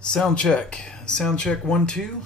Sound check. Sound check 1 2.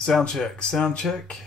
Sound check. Sound check.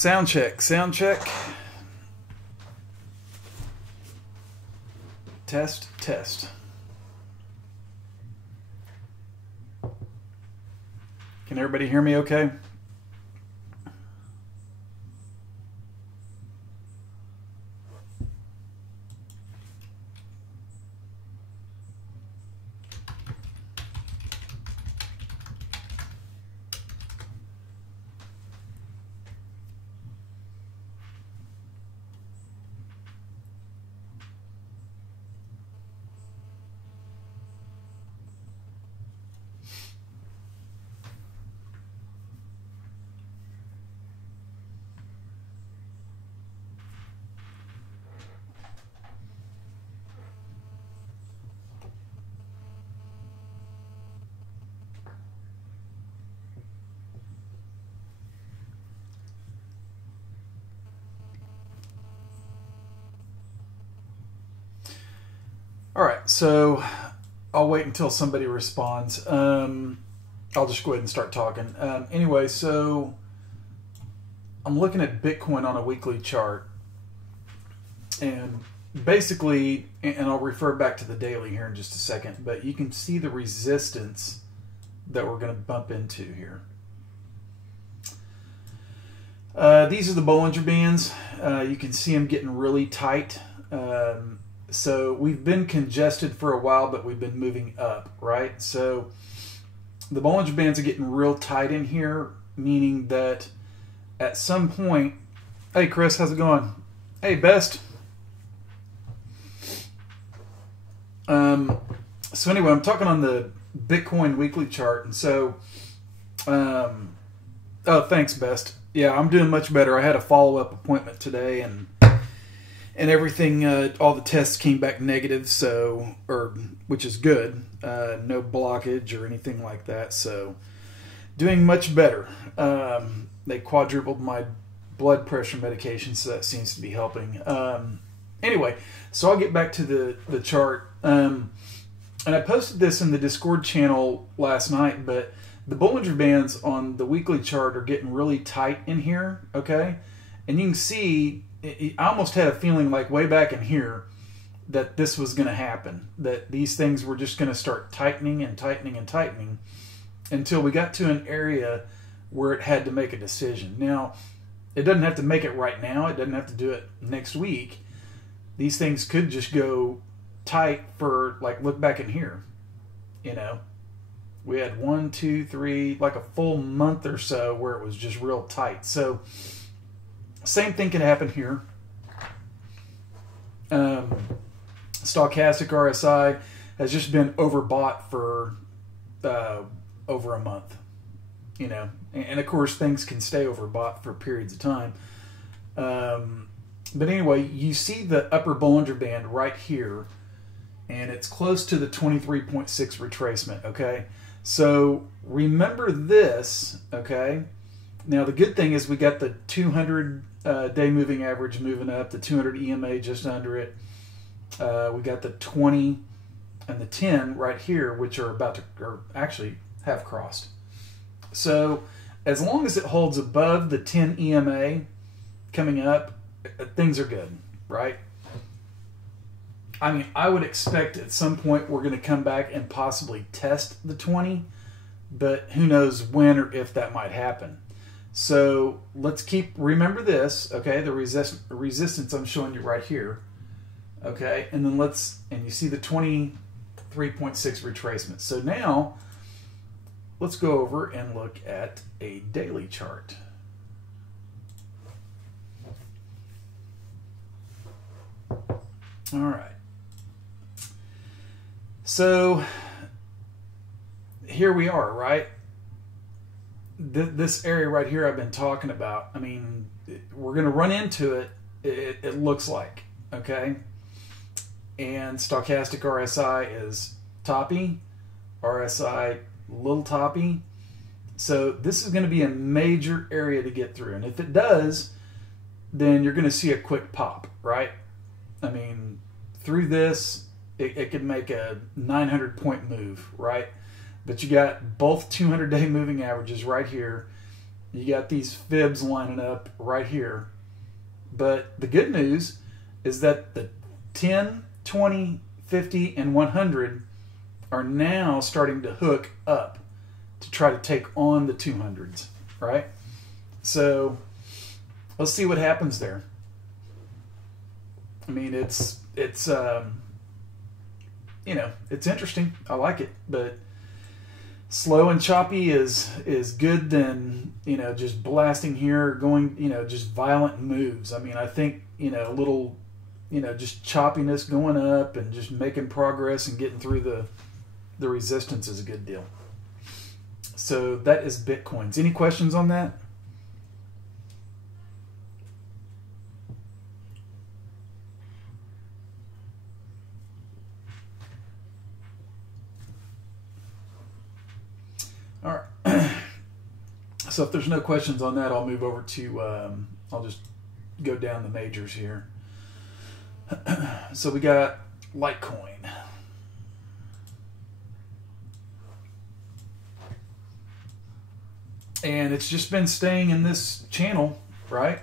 Sound check. Sound check. Test. Test. Can everybody hear me okay? so I'll wait until somebody responds. I'll just go ahead and start talking. Anyway, so I'm looking at Bitcoin on a weekly chart, and basically, and I'll refer back to the daily here in just a second, but you can see the resistance that we're going to bump into here. These are the Bollinger Bands. You can see them getting really tight. So we've been congested for a while, but we've been moving up, right? So the Bollinger Bands are getting real tight in here, meaning that at some point... Hey, Chris, how's it going? Hey, Best. So anyway, I'm talking on the Bitcoin weekly chart, and so... oh, thanks, Best. Yeah, I'm doing much better. I had a follow-up appointment today, and everything, all the tests came back negative, so, which is good. No blockage or anything like that, so doing much better. They quadrupled my blood pressure medication, so that seems to be helping. Anyway, so I'll get back to the chart. And I posted this in the Discord channel last night, but the Bollinger Bands on the weekly chart are getting really tight in here, okay? And you can see, I almost had a feeling like way back in here that this was going to happen, that these things were just going to start tightening and tightening and tightening until we got to an area where it had to make a decision. Now, it doesn't have to make it right now. It doesn't have to do it next week. These things could just go tight for, like, look back in here, you know. We had 1, 2, 3, like a full month or so where it was just real tight. So, same thing can happen here. Stochastic RSI has just been overbought for over a month, you know. And of course, things can stay overbought for periods of time. But anyway, you see the upper Bollinger Band right here, and it's close to the 23.6 retracement, okay? So remember this, okay? Now the good thing is we got the 200-day moving average moving up, the 200 EMA just under it. We got the 20 and the 10 right here, which are about to, or actually have crossed. So as long as it holds above the 10 EMA coming up, things are good, right? I mean, I would expect at some point we're going to come back and possibly test the 20, but who knows when or if that might happen. So let's remember this, okay, the resistance I'm showing you right here, okay, and then and you see the 23.6 retracement. So now let's go over and look at a daily chart. All right. So here we are, right? This area right here I've been talking about, I mean, we're going to run into it, it looks like, okay? And stochastic RSI is toppy, RSI little toppy. So this is going to be a major area to get through. And if it does, then you're going to see a quick pop, right? I mean, through this, it could make a 900-point move, right? But you got both 200-day moving averages right here. You got these fibs lining up right here. But the good news is that the 10, 20, 50, and 100 are now starting to hook up to try to take on the 200s, right? So let's see what happens there. I mean, it's you know, it's interesting. I like it, but slow and choppy is good than, you know, just blasting here, going, you know, just violent moves. I mean, I think, you know, a little, you know, just choppiness going up and just making progress and getting through the resistance is a good deal. So that is Bitcoins. Any questions on that? All right. So if there's no questions on that, I'll move over to, I'll just go down the majors here. So we got Litecoin. And it's just been staying in this channel, right?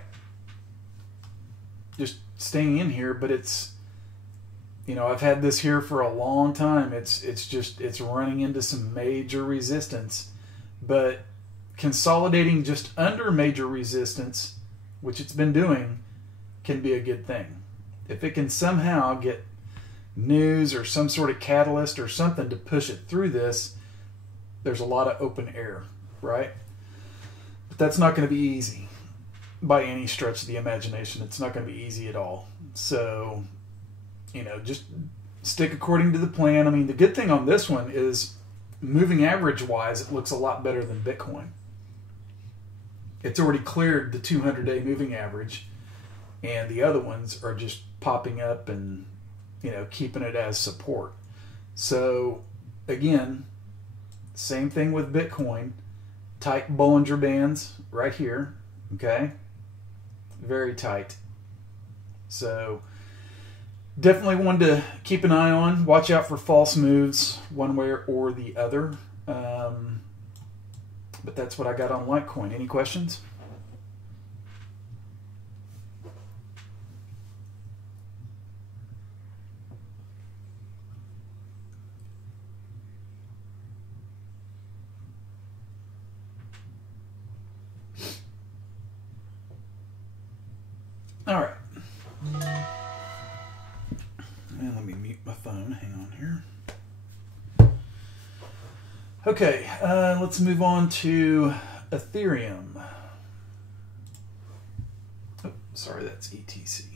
Just staying in here, but it's, you know, I've had this here for a long time. It's running into some major resistance, but consolidating just under major resistance, which it's been doing, can be a good thing. If it can somehow get news or some sort of catalyst or something to push it through this, there's a lot of open air, right? But that's not going to be easy by any stretch of the imagination. It's not going to be easy at all. So, you know, just stick according to the plan. I mean, the good thing on this one is moving average wise, it looks a lot better than Bitcoin. It's already cleared the 200-day moving average, and the other ones are just popping up and, you know, keeping it as support. So again, same thing with Bitcoin. Tight Bollinger Bands right here, okay? Very tight. So definitely one to keep an eye on. Watch out for false moves one way or the other. But that's what I got on Litecoin. Any questions? All right. And let me mute my phone. Hang on here. Okay, let's move on to Ethereum. Oh, sorry, that's ETC.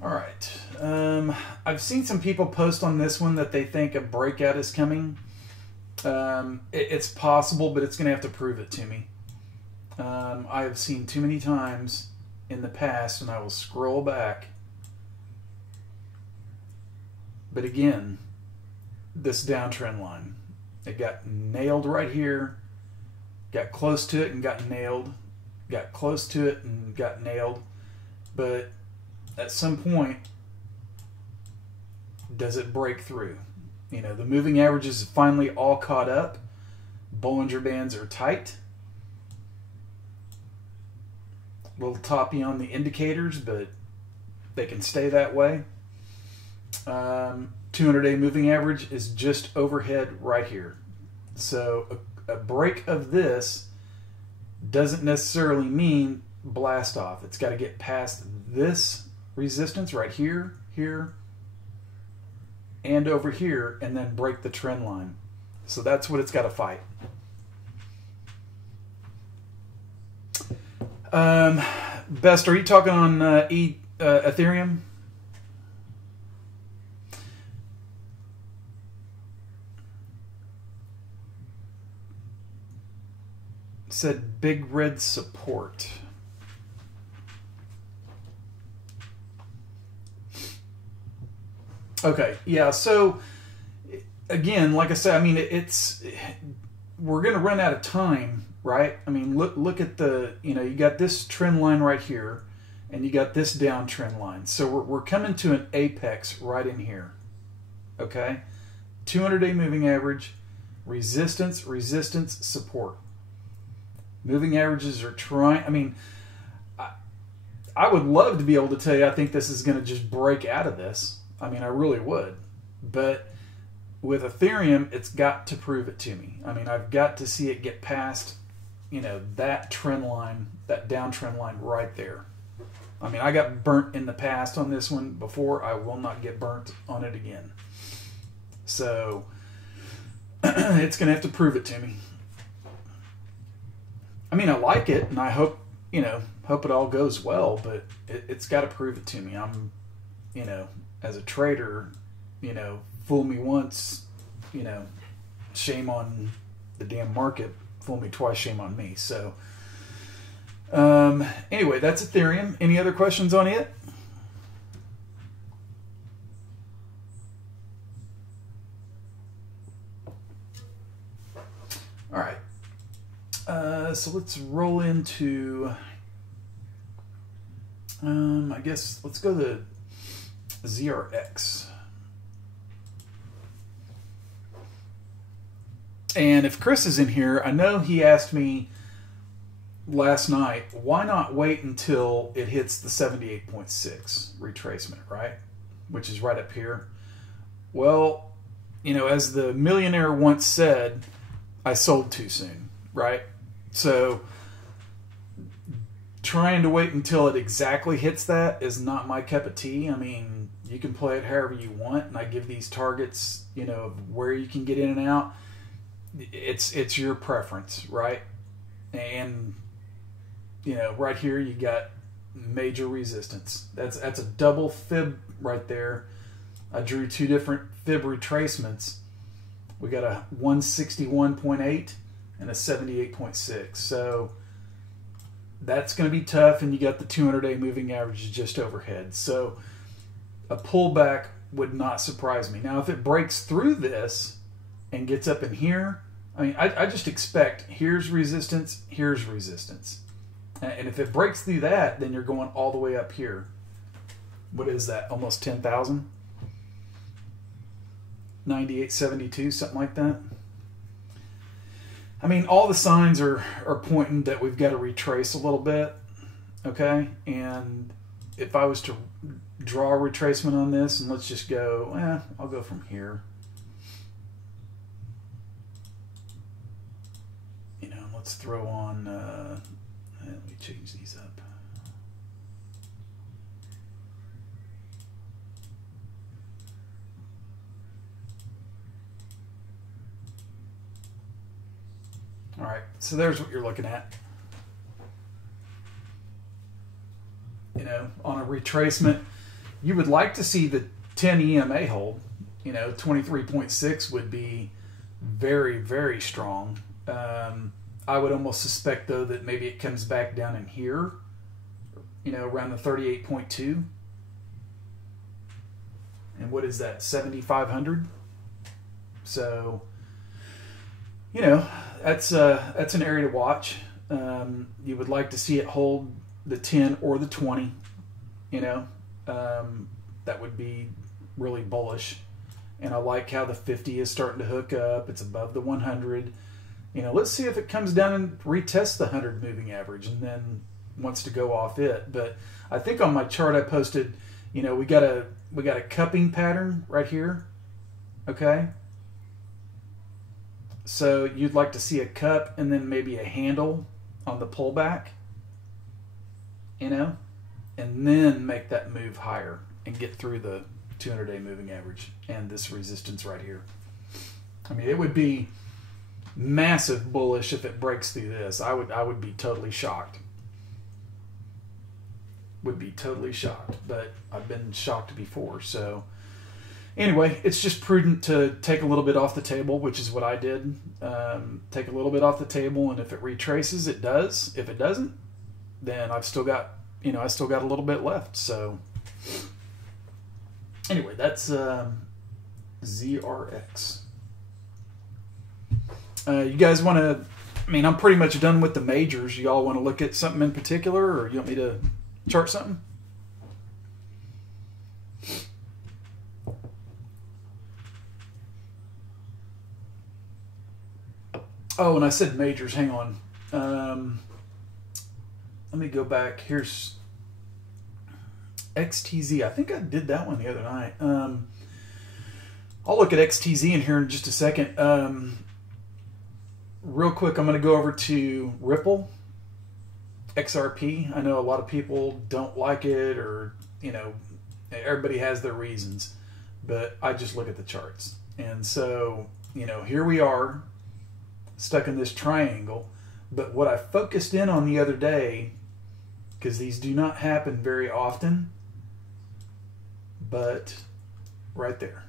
All right. I've seen some people post on this one that they think a breakout is coming. It's possible, but it's going to have to prove it to me. I have seen too many times in the past, and I will scroll back. But again, this downtrend line, it got nailed right here, got close to it and got nailed, got close to it and got nailed. But at some point, does it break through? You know, the moving averages is finally all caught up. Bollinger Bands are tight. A little toppy on the indicators, but they can stay that way. 200-day moving average is just overhead right here. So a break of this doesn't necessarily mean blast off. It's got to get past this resistance right here, here, and over here, and then break the trend line. So that's what it's got to fight. Best, are you talking on Ethereum? Said big red support. Okay, yeah, so again, like I said, I mean, we're going to run out of time, right? I mean, look at the, you know, you got this trend line right here, and you got this downtrend line. So we're coming to an apex right in here, okay? 200-day moving average, resistance, resistance, support. Moving averages are trying, I mean, I would love to be able to tell you I think this is going to just break out of this. I mean, I really would. But with Ethereum, it's got to prove it to me. I mean, I've got to see it get past, you know, that trend line, that downtrend line right there. I mean, I got burnt in the past on this one before. I will not get burnt on it again. So it's going to have to prove it to me. I mean, I like it, and I hope, you know, hope it all goes well, but it's got to prove it to me. I'm, you know, as a trader, you know, fool me once, you know, shame on the damn market. Fool me twice, shame on me. So, anyway, that's Ethereum. Any other questions on it? All right. So let's roll into, I guess, let's go to ZRX. And if Chris is in here, I know he asked me last night, why not wait until it hits the 78.6 retracement, right? Which is right up here. Well, you know, as the millionaire once said, I sold too soon, right? So trying to wait until it exactly hits that is not my cup of tea. I mean, you can play it however you want, and I give these targets, you know, of where you can get in and out. It's your preference, right? And you know, right here you got major resistance. That's a double fib right there. I drew two different fib retracements. We got a 161.8 and a 78.6. So that's going to be tough, and you got the 200-day moving average just overhead. So a pullback would not surprise me. Now, if it breaks through this and gets up in here, I mean, I just expect here's resistance, here's resistance. And if it breaks through that, then you're going all the way up here. What is that? Almost 10,000? 98.72, something like that. I mean, all the signs are pointing that we've got to retrace a little bit, okay? And if I was to draw a retracement on this, and let's just go, I'll go from here. You know, let's throw on, let me change these up. All right, so there's what you're looking at. You know, on a retracement, you would like to see the 10 EMA hold. You know, 23.6 would be very, very strong. I would almost suspect, though, that maybe it comes back down in here, you know, around the 38.2. And what is that, 7,500? So, you know, that's an area to watch. You would like to see it hold the 10 or the 20, you know. That would be really bullish. And I like how the 50 is starting to hook up. It's above the 100. You know, let's see if it comes down and retests the 100 moving average and then wants to go off it. But I think on my chart I posted, you know, we got a cupping pattern right here. Okay? So you'd like to see a cup and then maybe a handle on the pullback, you know, and then make that move higher and get through the 200-day moving average and this resistance right here. I mean, it would be massive bullish if it breaks through this. I would be totally shocked. Would be totally shocked, but I've been shocked before. So anyway, it's just prudent to take a little bit off the table, which is what I did. Take a little bit off the table, and if it retraces, it does. If it doesn't, then I've still got, you know, I still got a little bit left. So anyway, that's ZRX. You guys want to, I mean, I'm pretty much done with the majors. You all want to look at something in particular, or you want me to chart something? Oh, and I said majors. Hang on. Let me go back. Here's XTZ. I think I did that one the other night. I'll look at XTZ in here in just a second. Real quick, I'm going to go over to Ripple, XRP. I know a lot of people don't like it, or, you know, everybody has their reasons, but I just look at the charts. And so, you know, here we are stuck in this triangle. But what I focused in on the other day, because these do not happen very often, but right there.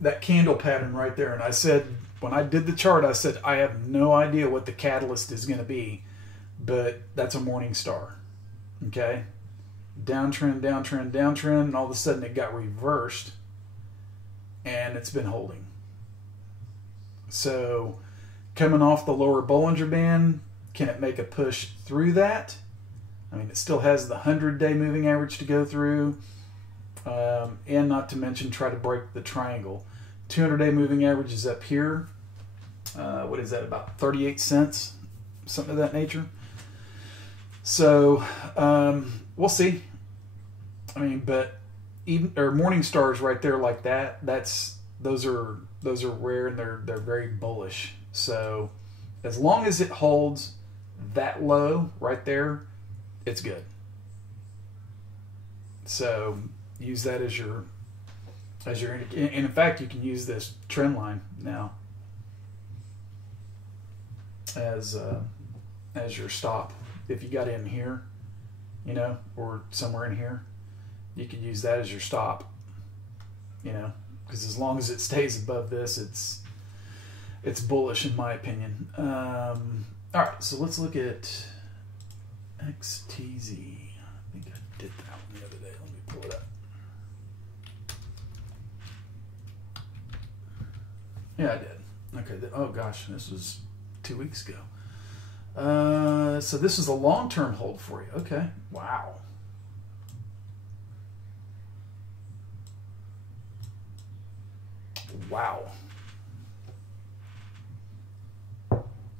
That candle pattern right there. And I said, when I did the chart, I said, I have no idea what the catalyst is going to be, but that's a morning star. Okay? Downtrend, downtrend, downtrend, and all of a sudden it got reversed, and it's been holding. So, coming off the lower Bollinger Band, can it make a push through that? I mean, it still has the 100-day moving average to go through, and not to mention try to break the triangle. 200-day moving average is up here. What is that, about 38 cents? Something of that nature. So we'll see. I mean, but even or morning stars right there like that, those are rare, and they're very bullish. So as long as it holds that low right there, it's good. So use that as your and in fact you can use this trend line now as your stop. If you got in here, you know, or somewhere in here, you could use that as your stop, you know, because as long as it stays above this, it's bullish in my opinion. All right, so let's look at XTZ. I think I did that one the other day. Let me pull it up. Yeah, I did. Okay. Oh gosh, this was 2 weeks ago. So this is a long-term hold for you. Okay. Wow. Wow.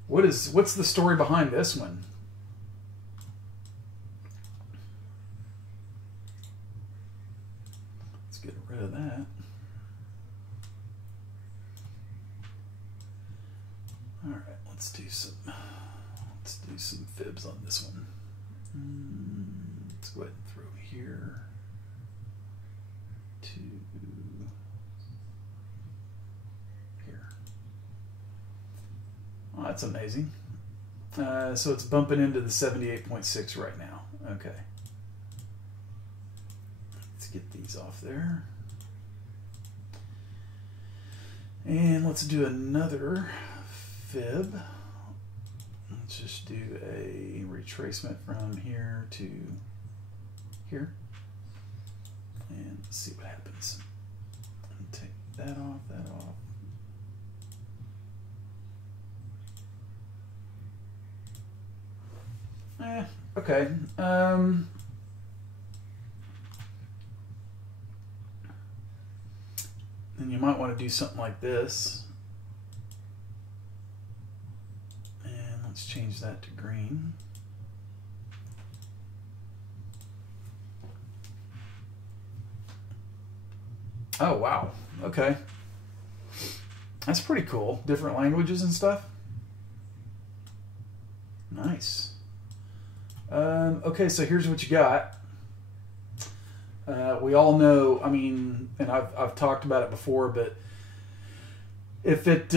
What's the story behind this one? Let's get rid of that. All right, let's do some fibs on this one. Let's go ahead and throw here to here. Oh, that's amazing. So it's bumping into the 78.6 right now. Okay. Let's get these off there. And let's do another fib. Let's just do a retracement from here to here. And let's see what happens. Take that off, that off. Okay. Then you might want to do something like this. And let's change that to green. Oh, wow. Okay. That's pretty cool. Different languages and stuff. Nice. Okay, so here's what you got. We all know, I mean, and I've talked about it before, but if it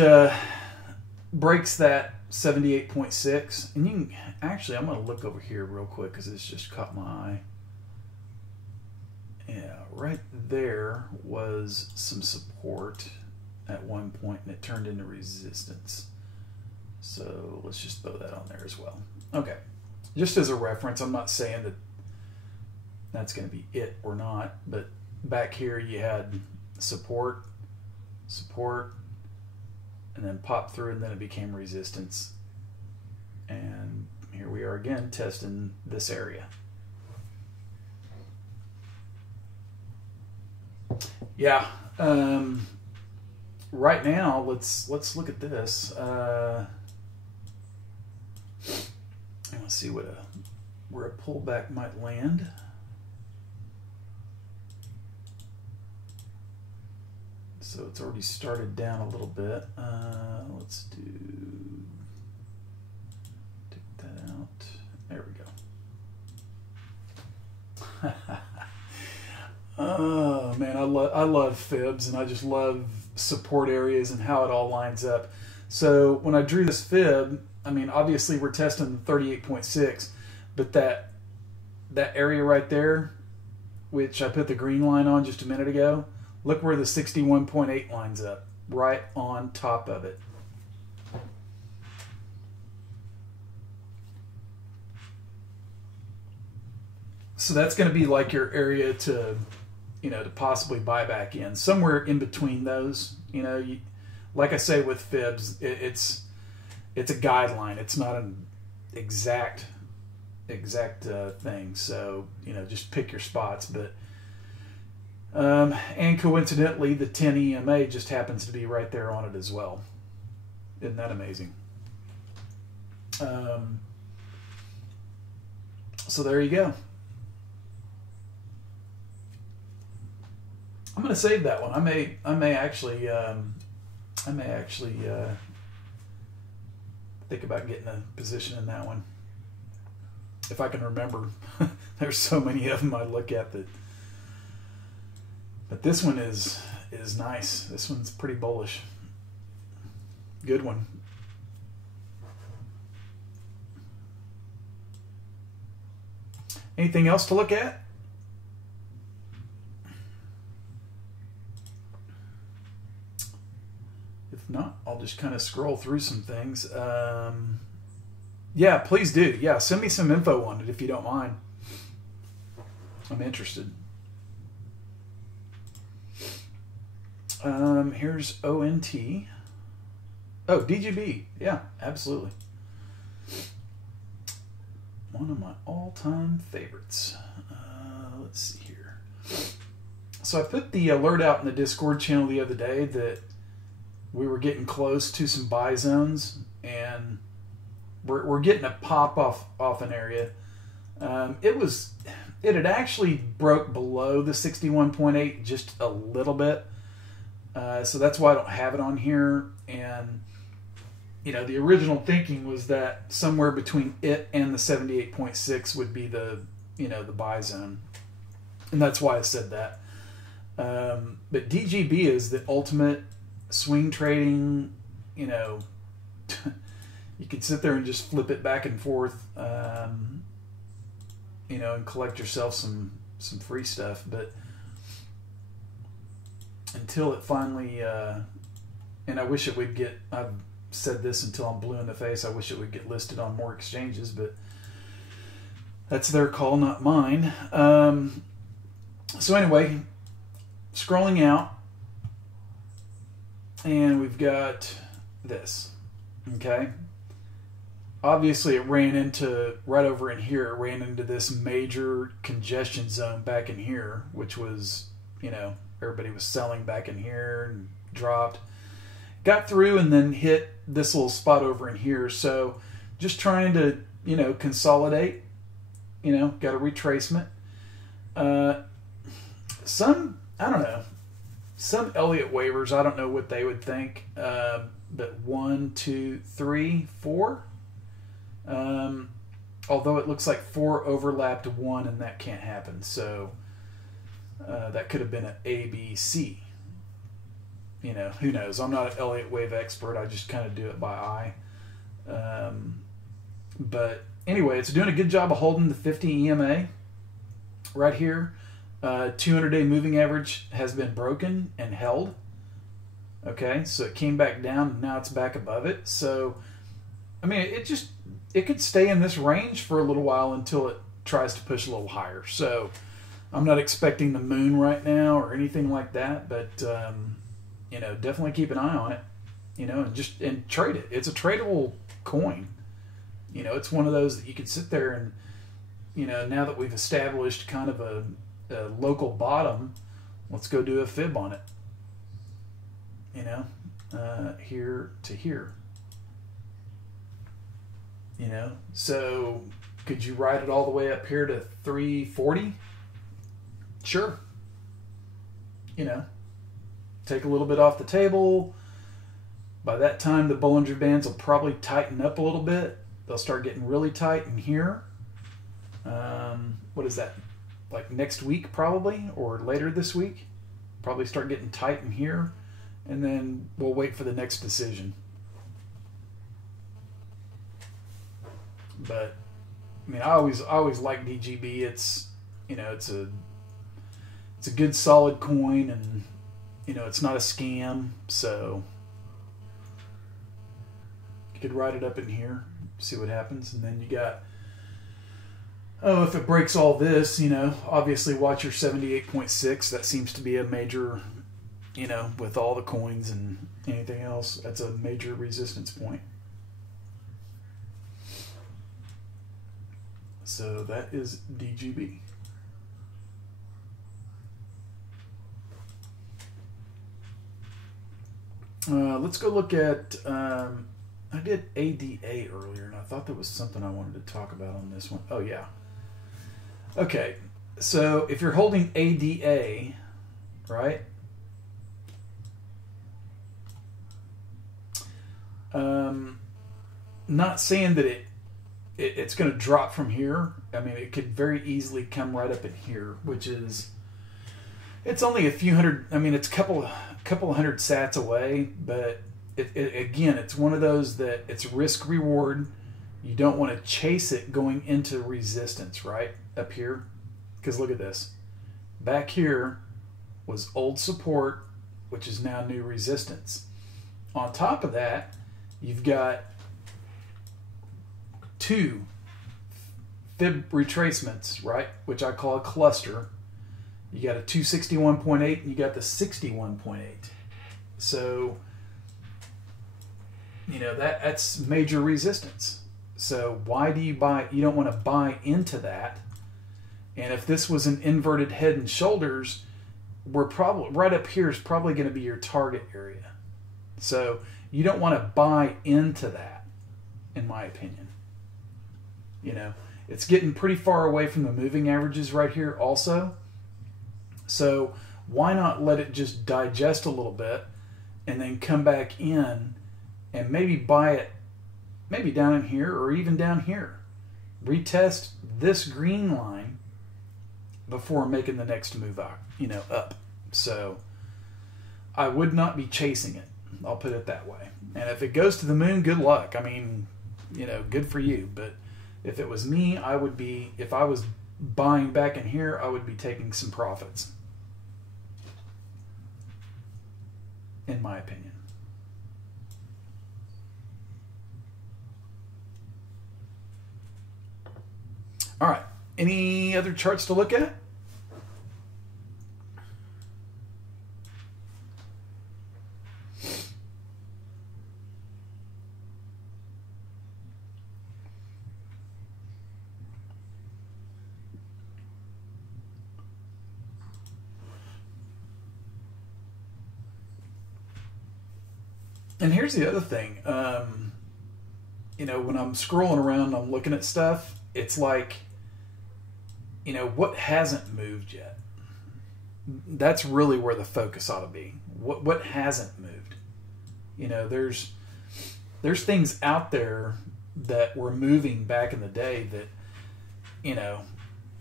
breaks that 78.6, and you can, actually, I'm going to look over here real quick because it's just caught my eye. Yeah, right there was some support at one point, and it turned into resistance. So let's just throw that on there as well. Okay. Just as a reference, I'm not saying that that's going to be it or not, but back here you had support, and then pop through, and then it became resistance. And here we are again testing this area. Yeah. Right now, let's look at this. And let's see where a pullback might land. So it's already started down a little bit. Let's take that out. There we go. Oh man, I love fibs, and I just love support areas and how it all lines up. So when I drew this fib, I mean, obviously we're testing the 38.6, but that area right there, which I put the green line on just a minute ago, look where the 61.8 lines up, right on top of it. So that's going to be like your area to, you know, to possibly buy back in. Somewhere in between those, you know, like I say with fibs, it's a guideline. It's not an exact thing. So, you know, just pick your spots. But And coincidentally, the 10 EMA just happens to be right there on it as well. Isn't that amazing? So there you go. I'm going to save that one. I may actually think about getting a position in that one if I can remember. There's so many of them I look at that. But this one is nice. This one's pretty bullish. Good one. Anything else to look at? If not, I'll just kind of scroll through some things. Yeah, please do. Yeah, send me some info on it if you don't mind. I'm interested. Here's ONT. Oh, DGB. Yeah, absolutely. One of my all-time favorites. Let's see here. So I put the alert out in the Discord channel the other day that we were getting close to some buy zones, and we're getting a pop off an area. It had actually broke below the 61.8 just a little bit. So that's why I don't have it on here. And, you know, the original thinking was that somewhere between it and the 78.6 would be the, you know, the buy zone. And that's why I said that. But DGB is the ultimate swing trading, you know, you could sit there and just flip it back and forth, you know, and collect yourself some free stuff. But until it finally, and I wish it would get, I've said this until I'm blue in the face, I wish it would get listed on more exchanges, but that's their call, not mine. So anyway, scrolling out, and we've got this, okay? Obviously, it ran into, right over in here, it ran into this major congestion zone back in here, which was, you know, everybody was selling back in here and dropped. Got through and then hit this little spot over in here. So just trying to, you know, consolidate, you know, got a retracement. Some, I don't know, some Elliott waivers, I don't know what they would think, but 1, 2, 3, 4. Although it looks like 4 overlapped 1, and that can't happen. So that could have been an A, B, C. You know, who knows? I'm not an Elliott wave expert. I just kind of do it by eye. But anyway, it's doing a good job of holding the 50 EMA right here. 200-day moving average has been broken and held. Okay, so it came back down, and now it's back above it. So, I mean, it could stay in this range for a little while until it tries to push a little higher. So, I'm not expecting the moon right now or anything like that, but you know, definitely keep an eye on it. You know, and trade it. It's a tradable coin. You know, it's one of those that you could sit there and, you know, now that we've established kind of a local bottom, let's go do a fib on it. You know, here to here. You know, so could you ride it all the way up here to 340? Sure. You know, take a little bit off the table. By that time, the Bollinger Bands will probably tighten up a little bit. They'll start getting really tight in here. What is that? Like next week probably, or later this week. Probably start getting tight in here. And then we'll wait for the next decision. But, I mean, I always like DGB. It's, you know, it's a good solid coin, and, you know, it's not a scam. So you could ride it up in here, see what happens. And then you got, oh, if it breaks all this, you know, obviously watch your 78.6. That seems to be a major, you know, with all the coins and anything else, that's a major resistance point. So that is DGB. Let's go look at, I did ADA earlier, and I thought there was something I wanted to talk about on this one. Oh, yeah. Okay, so if you're holding ADA, right? Not saying that it's going to drop from here. I mean, it could very easily come right up in here, which is, it's only a few hundred. I mean, it's a couple of hundred sats away, but again, it's one of those that it's risk reward. You don't want to chase it going into resistance right up here, because look at this. Back here was old support, which is now new resistance. On top of that, you've got two fib retracements, right, which I call a cluster. You got a 261.8 and you got the 61.8. So, you know, that's major resistance. So why do you buy? You don't want to buy into that. And if this was an inverted head and shoulders, we're probably right up here is probably going to be your target area. So you don't want to buy into that, in my opinion. You know, it's getting pretty far away from the moving averages right here also. So why not let it just digest a little bit and then come back in and maybe buy it maybe down in here or even down here. Retest this green line before making the next move out, you know, up. So I would not be chasing it. I'll put it that way. And if it goes to the moon, good luck. I mean, you know, good for you. But if it was me, I would be, if I was buying back in here, I would be taking some profits, in my opinion. All right. Any other charts to look at? And here's the other thing. You know, when I'm scrolling around, I'm looking at stuff, it's like, you know, what hasn't moved yet? That's really where the focus ought to be. What hasn't moved? You know, there's things out there that were moving back in the day that, you know,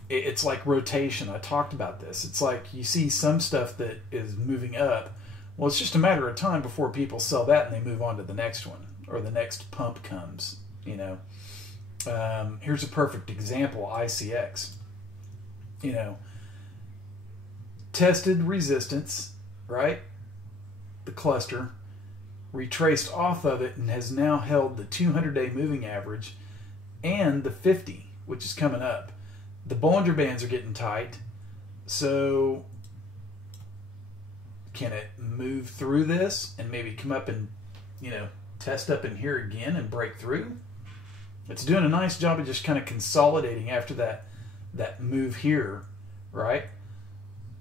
it's like rotation. I talked about this. It's like you see some stuff that is moving up. Well, it's just a matter of time before people sell that and they move on to the next one or the next pump comes, you know. Here's a perfect example, ICX. You know, tested resistance, right? The cluster, retraced off of it and has now held the 200-day moving average and the 50, which is coming up. The Bollinger Bands are getting tight, so can it move through this and maybe come up and, you know, test up in here again and break through? It's doing a nice job of just kind of consolidating after that move here, right?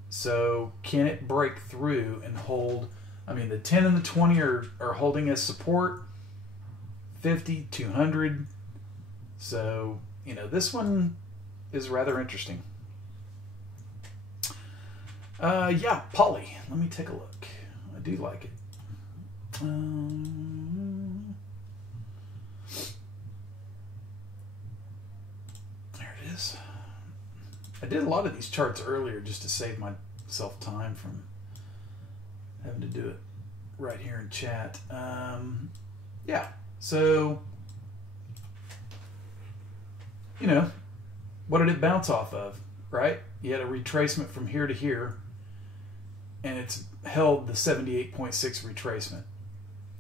So can it break through and hold? I mean, the 10 and the 20 are holding as support, 50, 200. So, you know, this one is rather interesting. Yeah, Poly. Let me take a look. I do like it. There it is. I did a lot of these charts earlier just to save myself time from having to do it right here in chat. Yeah, so, you know, what did it bounce off of, right? You had a retracement from here to here, and it's held the 78.6 retracement.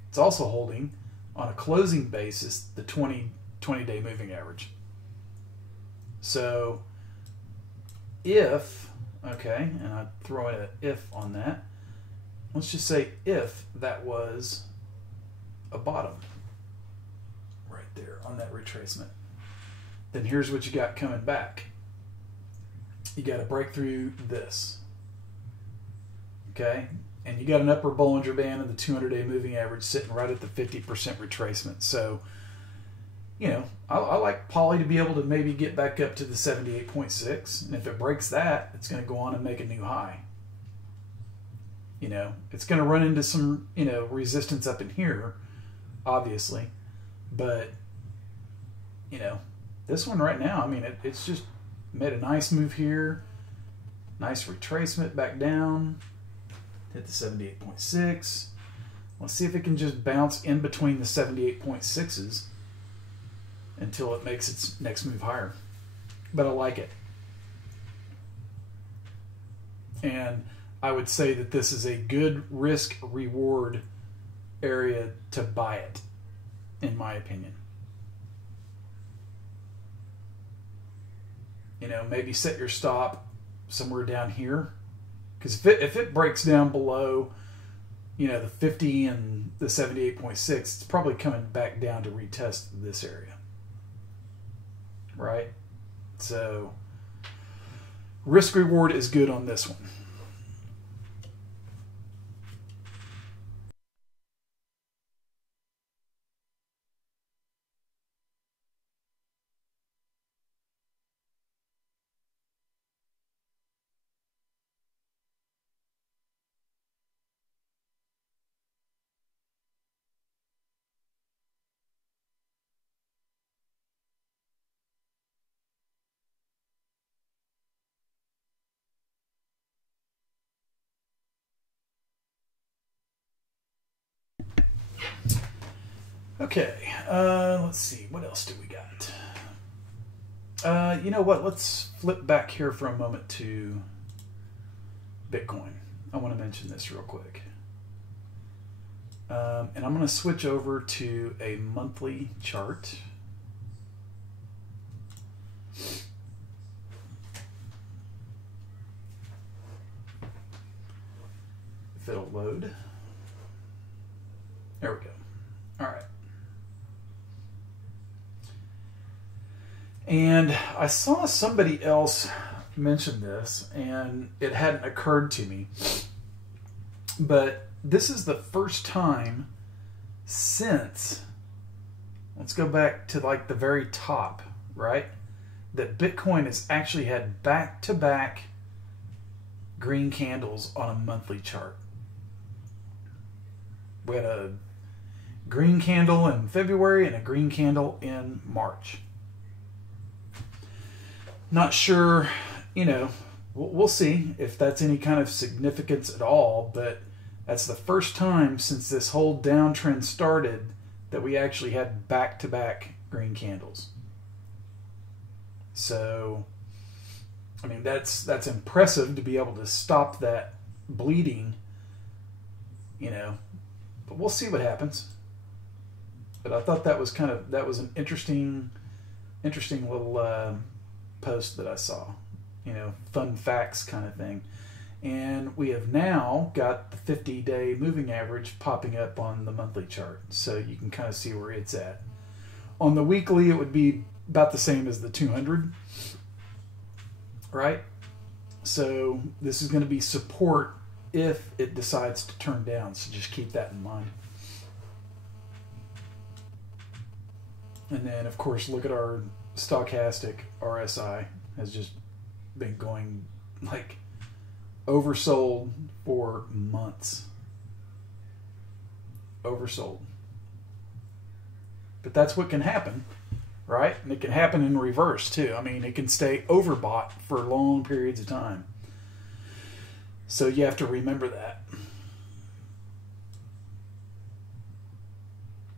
It's also holding, on a closing basis, the 20-day moving average. So if, okay, and I throw in an if on that, let's just say if that was a bottom right there on that retracement, then here's what you got coming back. You got to break through this. Okay, And you got an upper Bollinger Band and the 200-day moving average sitting right at the 50% retracement. So, you know, I like Poly to be able to maybe get back up to the 78.6. And if it breaks that, it's going to go on and make a new high. You know, it's going to run into some, you know, resistance up in here, obviously. But, you know, this one right now, I mean, it's just made a nice move here. Nice retracement back down. Hit the 78.6. Let's see if it can just bounce in between the 78.6s until it makes its next move higher. But I like it. And I would say that this is a good risk-reward area to buy it, in my opinion. You know, maybe set your stop somewhere down here. Because if it breaks down below, you know, the 50 and the 78.6, it's probably coming back down to retest this area. Right? So, risk-reward is good on this one. Okay, let's see. What else do we got? You know what? Let's flip back here for a moment to Bitcoin. I want to mention this real quick. And I'm going to switch over to a monthly chart. If it'll load. There we go. All right. And I saw somebody else mention this, and it hadn't occurred to me. But this is the first time since, let's go back to like the very top, right? That Bitcoin has actually had back-to-back green candles on a monthly chart. We had a green candle in February and a green candle in March. Not sure, you know, we'll see if that's any kind of significance at all, but that's the first time since this whole downtrend started that we actually had back-to-back green candles. So, I mean, that's impressive to be able to stop that bleeding, you know, but we'll see what happens. But I thought that was an interesting little post that I saw, you know, fun facts kind of thing. And we have now got the 50-day moving average popping up on the monthly chart, so you can kind of see where it's at. On the weekly, it would be about the same as the 200, right? So this is going to be support if it decides to turn down, so just keep that in mind. And then, of course, look at our stochastic RSI has just been going like oversold for months. Oversold. But that's what can happen, right? And it can happen in reverse too. I mean, it can stay overbought for long periods of time. So you have to remember that.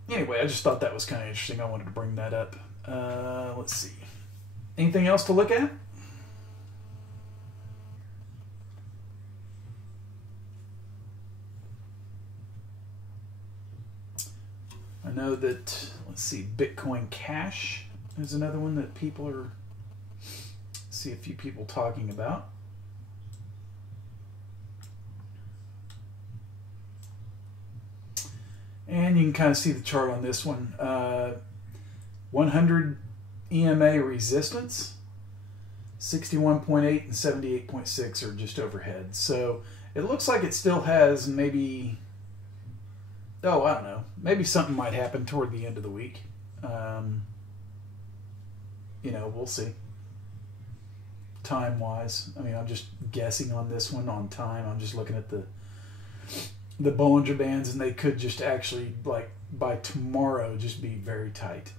Anyway, I just thought that was kind of interesting. I wanted to bring that up. Let's see. Anything else to look at? I know that, let's see, Bitcoin Cash is another one that people are, see a few people talking about. And you can kind of see the chart on this one. 100 EMA resistance, 61.8 and 78.6 are just overhead. So It looks like it still has maybe, oh, I don't know, maybe something might happen toward the end of the week. You know, we'll see. Time-wise, I mean, I'm just guessing on this one on time. I'm just looking at the Bollinger Bands, and they could just actually, like, by tomorrow, just be very tight.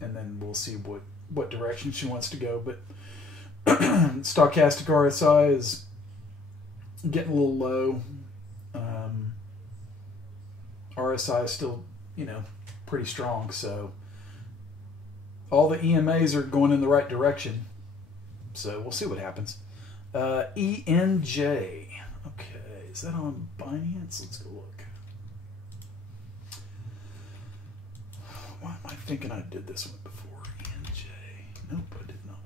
And then we'll see what direction she wants to go. But stochastic RSI is getting a little low. RSI is still, you know, pretty strong. So all the EMAs are going in the right direction. So we'll see what happens. ENJ. Okay, is that on Binance? Let's go look. Why am I thinking I did this one before? ENJ. Nope, I did not.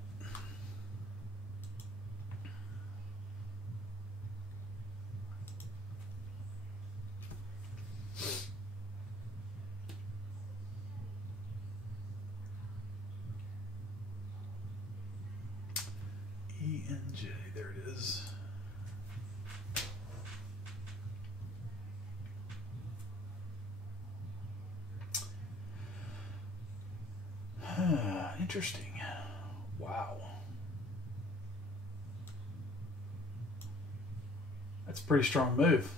ENJ, there it is. Interesting. Wow. That's a pretty strong move.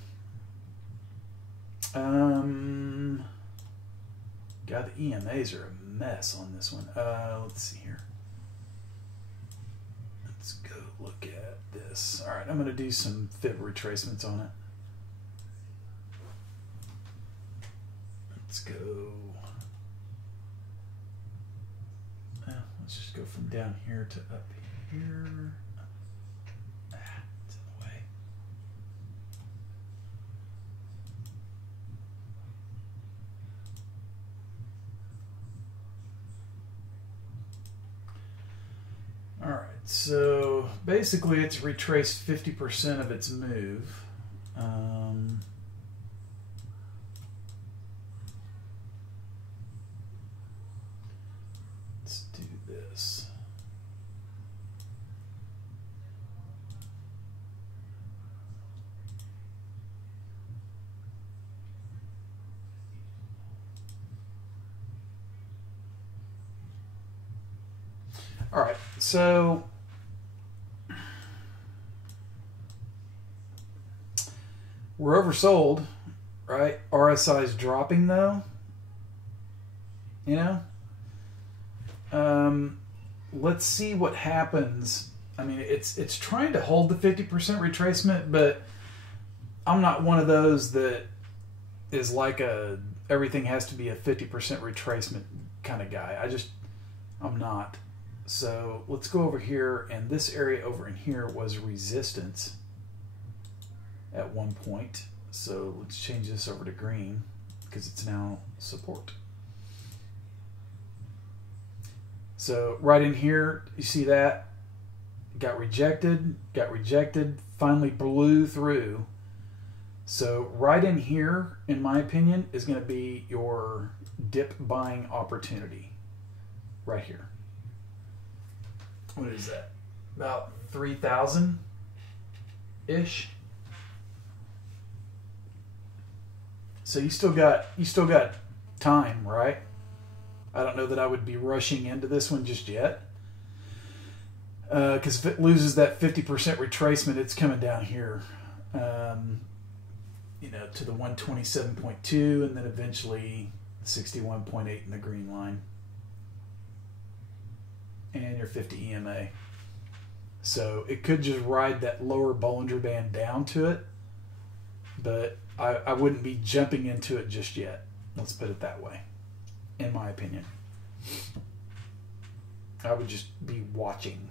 God, the EMAs are a mess on this one. Let's see here. Let's go look at this. All right, I'm going to do some fib retracements on it. Let's go. Let's just go from down here to up here. It's in the way. All right, so basically it's retraced 50% of its move. Let's do this. All right, so we're oversold, right? RSI is dropping though, you know? Let's see what happens. I mean, it's trying to hold the 50% retracement, but I'm not one of those that is like everything has to be a 50% retracement kind of guy. I'm not. So let's go over here, and this area over in here was resistance at one point. So let's change this over to green because it's now support. So right in here, you see that? Got rejected, finally blew through. So right in here, in my opinion, is going to be your dip buying opportunity. Right here. What is that? About 3,000-ish. So you still got time, right? I don't know that I would be rushing into this one just yet. Because if it loses that 50% retracement, it's coming down here. You know, to the 127.2 and then eventually 61.8 in the green line. And your 50 EMA. So it could just ride that lower Bollinger Band down to it, but I wouldn't be jumping into it just yet. Let's put it that way, in my opinion. I would just be watching.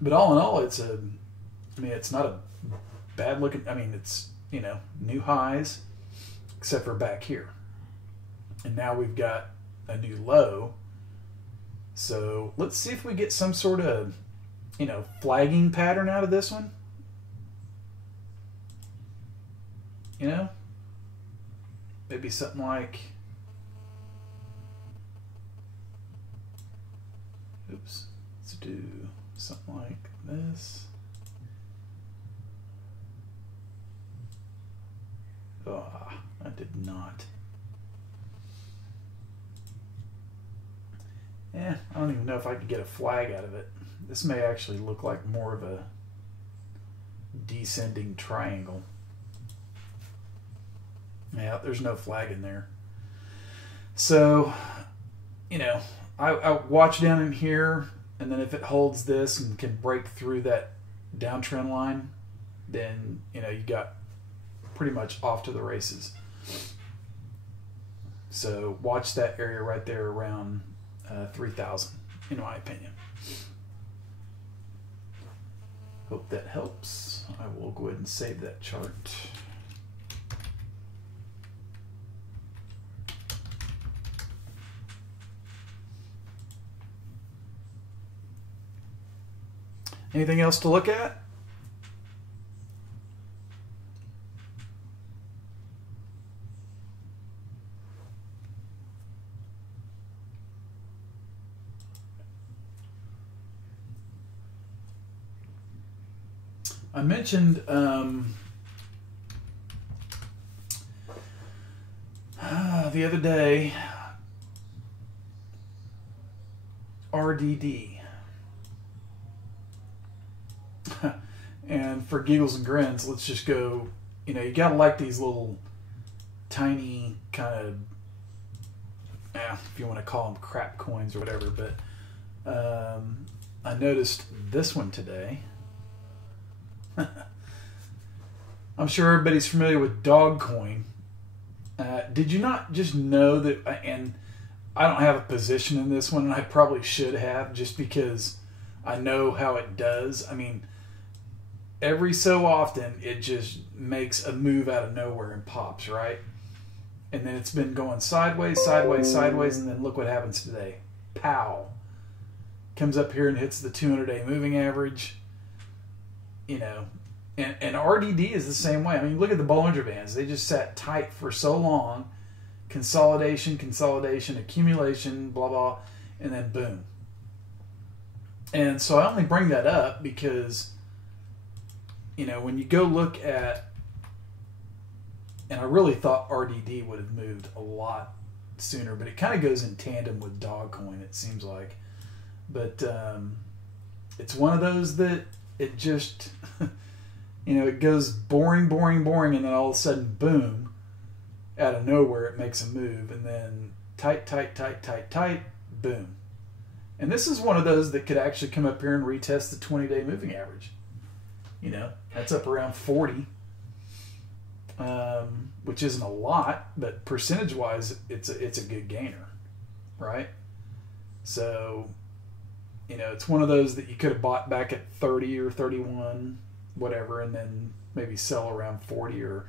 But all in all, it's not a bad looking, it's, you know, new highs, except for back here. And now we've got a new low. So let's see if we get some sort of, you know, flagging pattern out of this one. You know? Maybe something like, oops, let's do something like this. Oh, I did not. I don't even know if I could get a flag out of it. This may actually look like more of a descending triangle. Yeah, there's no flag in there. So, you know, I watch down in here, and then if it holds this and can break through that downtrend line, then, you know, you got pretty much off to the races. So watch that area right there around 3,000, in my opinion. Hope that helps. I will go ahead and save that chart. Anything else to look at? I mentioned the other day RDD. And for giggles and grins, let's just go, you know, you gotta like these little tiny kind of, if you want to call them crap coins or whatever, but I noticed this one today. I'm sure everybody's familiar with Dogcoin. Did you not just know that, and I don't have a position in this one, and I probably should have, just because I know how it does. I mean, every so often it just makes a move out of nowhere and pops, right? And then it's been going sideways, sideways, sideways, and then look what happens today. Pow. Comes up here and hits the 200-day moving average. You know, and RDD is the same way. I mean, look at the Bollinger Bands. They just sat tight for so long. Consolidation, consolidation, accumulation, blah, blah, and then boom. And so I only bring that up because, you know, when you go look at, and I really thought RDD would have moved a lot sooner, but it kind of goes in tandem with Dogcoin, it seems like. But it's one of those that it just, you know, it goes boring, boring, boring, and then all of a sudden, boom, out of nowhere, it makes a move, and then tight, tight, tight, tight, tight, boom. And this is one of those that could actually come up here and retest the 20-day moving average. You know, that's up around 40, which isn't a lot, but percentage-wise, it's a good gainer, right? So, you know, it's one of those that you could have bought back at 30 or 31, whatever, and then maybe sell around 40, or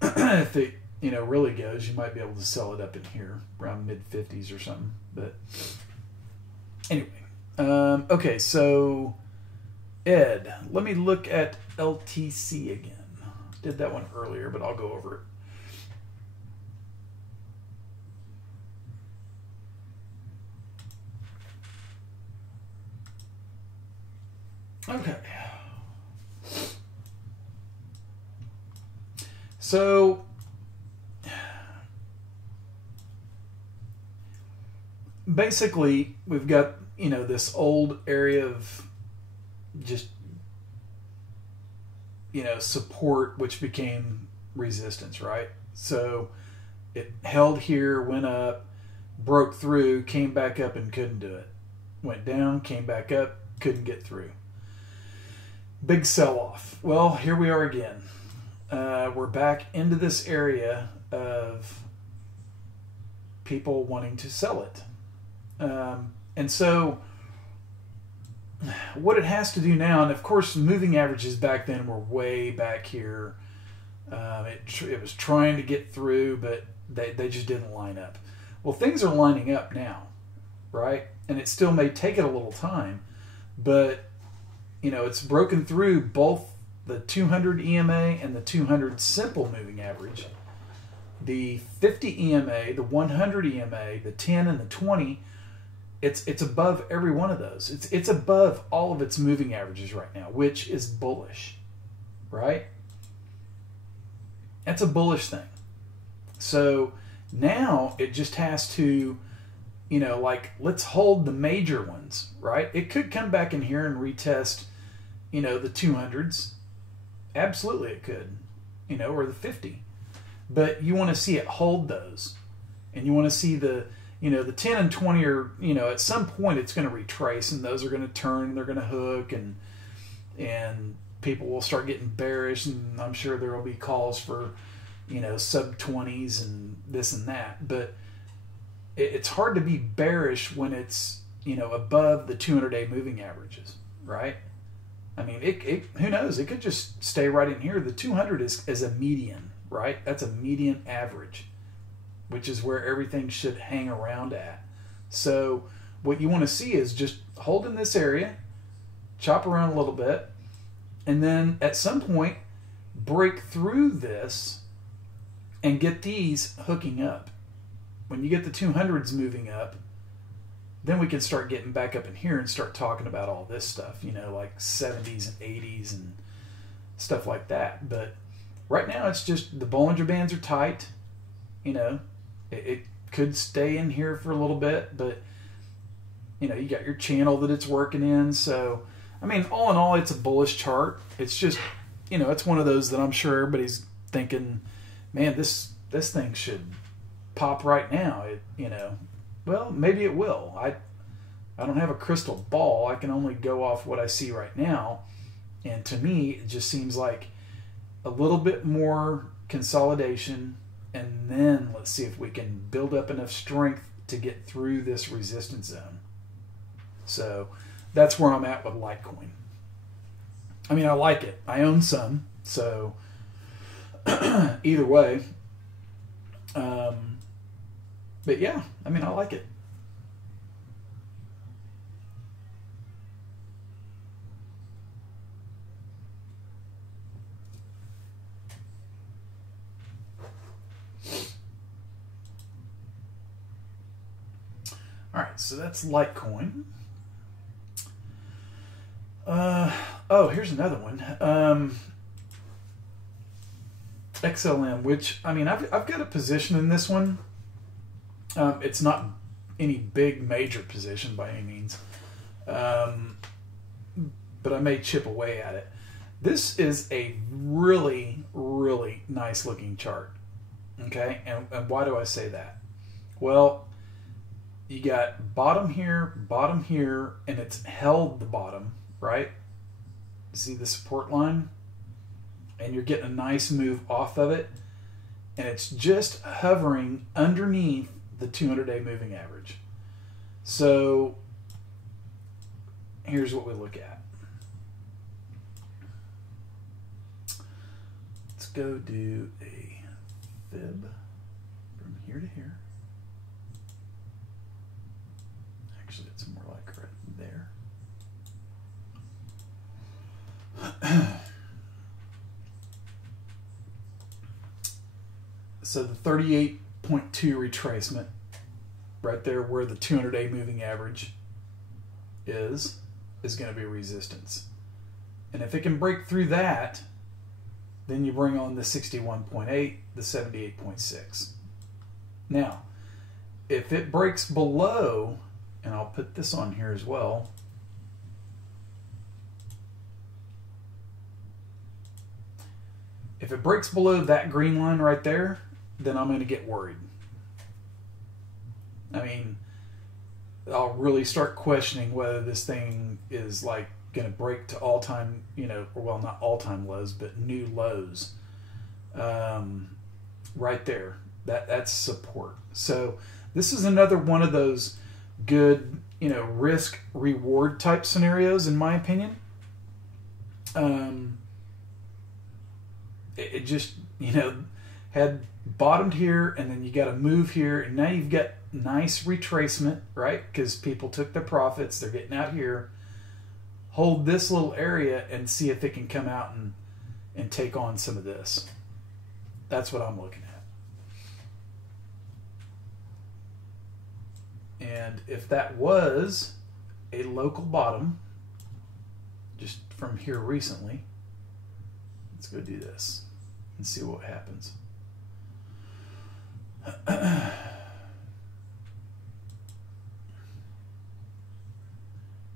if it, you know, really goes, you might be able to sell it up in here around mid-50s or something. But anyway, okay, so Ed, let me look at LTC again. Did that one earlier, but I'll go over it. Okay. So basically we've got, you know, this old area of just, you know, support, which became resistance, right? So it held here, went up, broke through, came back up and couldn't do it. Went down, came back up, couldn't get through. Big sell-off. Well, here we are again. We're back into this area of people wanting to sell it. And so what it has to do now, and of course moving averages back then were way back here. It was trying to get through, but they just didn't line up. Well, things are lining up now, right? And it still may take it a little time, but you know, it's broken through both the 200 EMA and the 200 simple moving average. The 50 EMA, the 100 EMA, the 10 and the 20, it's above every one of those. It's above all of its moving averages right now, which is bullish, right? That's a bullish thing. So now it just has to, you know, like, let's hold the major ones, right? It could come back in here and retest, you know, the 200s. Absolutely it could, you know, or the 50. But you want to see it hold those. And you want to see the, you know, the 10 and 20 are, you know, at some point it's going to retrace, and those are going to turn, they're going to hook, and people will start getting bearish, and I'm sure there will be calls for, you know, sub 20s and this and that. But it's hard to be bearish when it's, you know, above the 200-day moving averages, right? I mean, who knows? It could just stay right in here. The 200 is a median, right? That's a median average, which is where everything should hang around at. So what you want to see is just hold in this area, chop around a little bit, and then at some point break through this and get these hooking up. When you get the 200s moving up, then we can start getting back up in here and start talking about all this stuff, you know, like 70s and 80s and stuff like that. But right now it's just the Bollinger Bands are tight. You know, it could stay in here for a little bit, but, you know, you got your channel that it's working in. So, I mean, all in all, it's a bullish chart. It's just, you know, it's one of those that I'm sure everybody's thinking, man, this thing should pop right now. It, you know, well, maybe it will. I don't have a crystal ball. I can only go off what I see right now. And to me, it just seems like a little bit more consolidation, and then let's see if we can build up enough strength to get through this resistance zone. So that's where I'm at with Litecoin. I mean, I like it. I own some, so either way. But yeah, I mean, I like it. All right, so that's Litecoin. Oh, here's another one. XLM, which, I mean, I've got a position in this one. It's not any big major position by any means, but I may chip away at it. This is a really, really nice looking chart. Okay, and why do I say that? Well, you got bottom here, and it's held the bottom, right? See the support line? And you're getting a nice move off of it, and it's just hovering underneath the 200-day moving average. So here's what we look at. Let's go do a fib from here to here. Actually, it's more like right there. So the 38.2 retracement right there where the 200-day moving average is going to be resistance. And if it can break through that, then you bring on the 61.8, the 78.6. Now, if it breaks below, and I'll put this on here as well, if it breaks below that green line right there, then I'm going to get worried. I mean, I'll really start questioning whether this thing is like going to break to all-time, you know, well, not all-time lows, but new lows. Right there, that's support. So this is another one of those good, you know, risk reward type scenarios, in my opinion. It just, you know, had bottomed here, and then you got to move here, and now you've got nice retracement, right? Because people took their profits, they're getting out here. Hold this little area and see if it can come out and take on some of this. That's what I'm looking And if that was a local bottom, just from here recently, let's go do this and see what happens.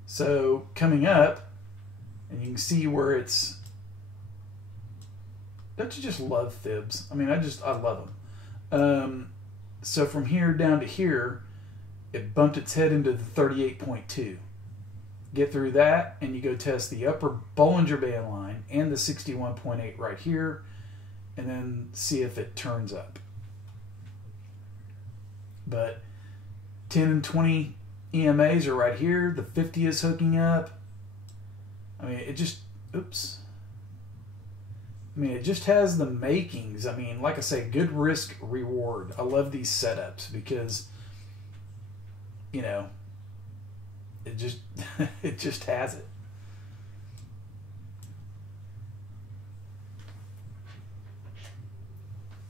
So coming up, and you can see where it's, don't you just love fibs? I mean, I love them. So from here down to here, it bumped its head into the 38.2. Get through that, and you go test the upper Bollinger Band line and the 61.8 right here, and then see if it turns up. But 10 and 20 EMAs are right here. The 50 is hooking up. I mean, it just, oops. I mean, it just has the makings. I mean, like I say, good risk reward. I love these setups because, you know, it just it just has it.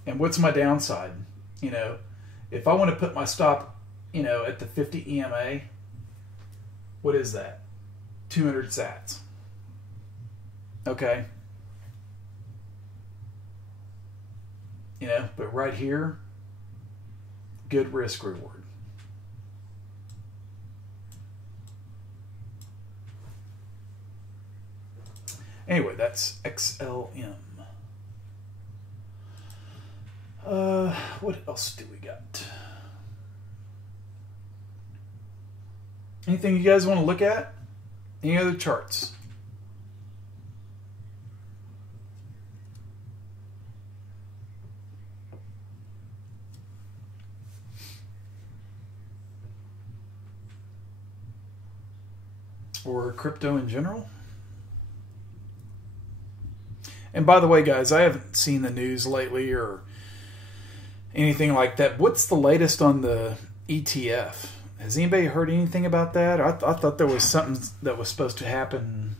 And what's my downside? You know, if I want to put my stop, you know, at the 50 EMA, what is that? 200 sats. Okay. You know, but right here, good risk reward. Anyway, that's XLM. What else do we got? Anything you guys want to look at? Any other charts? Or crypto in general? And by the way, guys, I haven't seen the news lately or anything like that. What's the latest on the ETF? Has anybody heard anything about that? I thought there was something that was supposed to happen.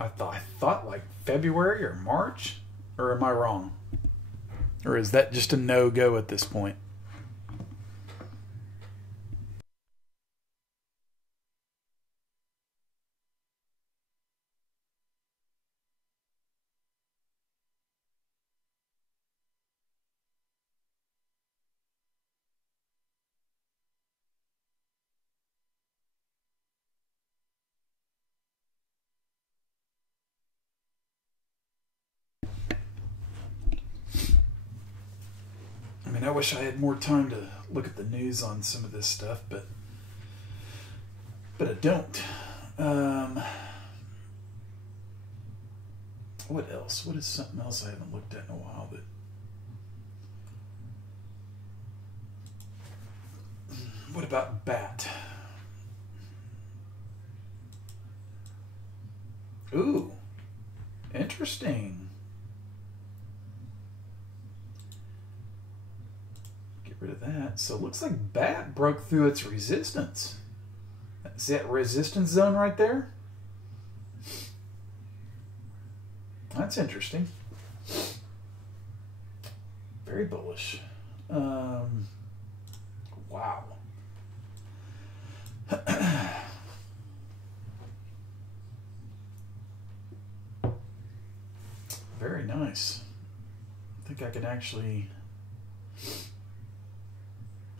I thought like February or March, or am I wrong? Or is that just a no-go at this point? I mean, I wish I had more time to look at the news on some of this stuff, but I don't. What else? What is something else I haven't looked at in a while? But what about BAT? Ooh, interesting. Get rid of that. So it looks like BAT broke through its resistance. Is that resistance zone right there? That's interesting. Very bullish. Wow. Very nice. I think I can actually...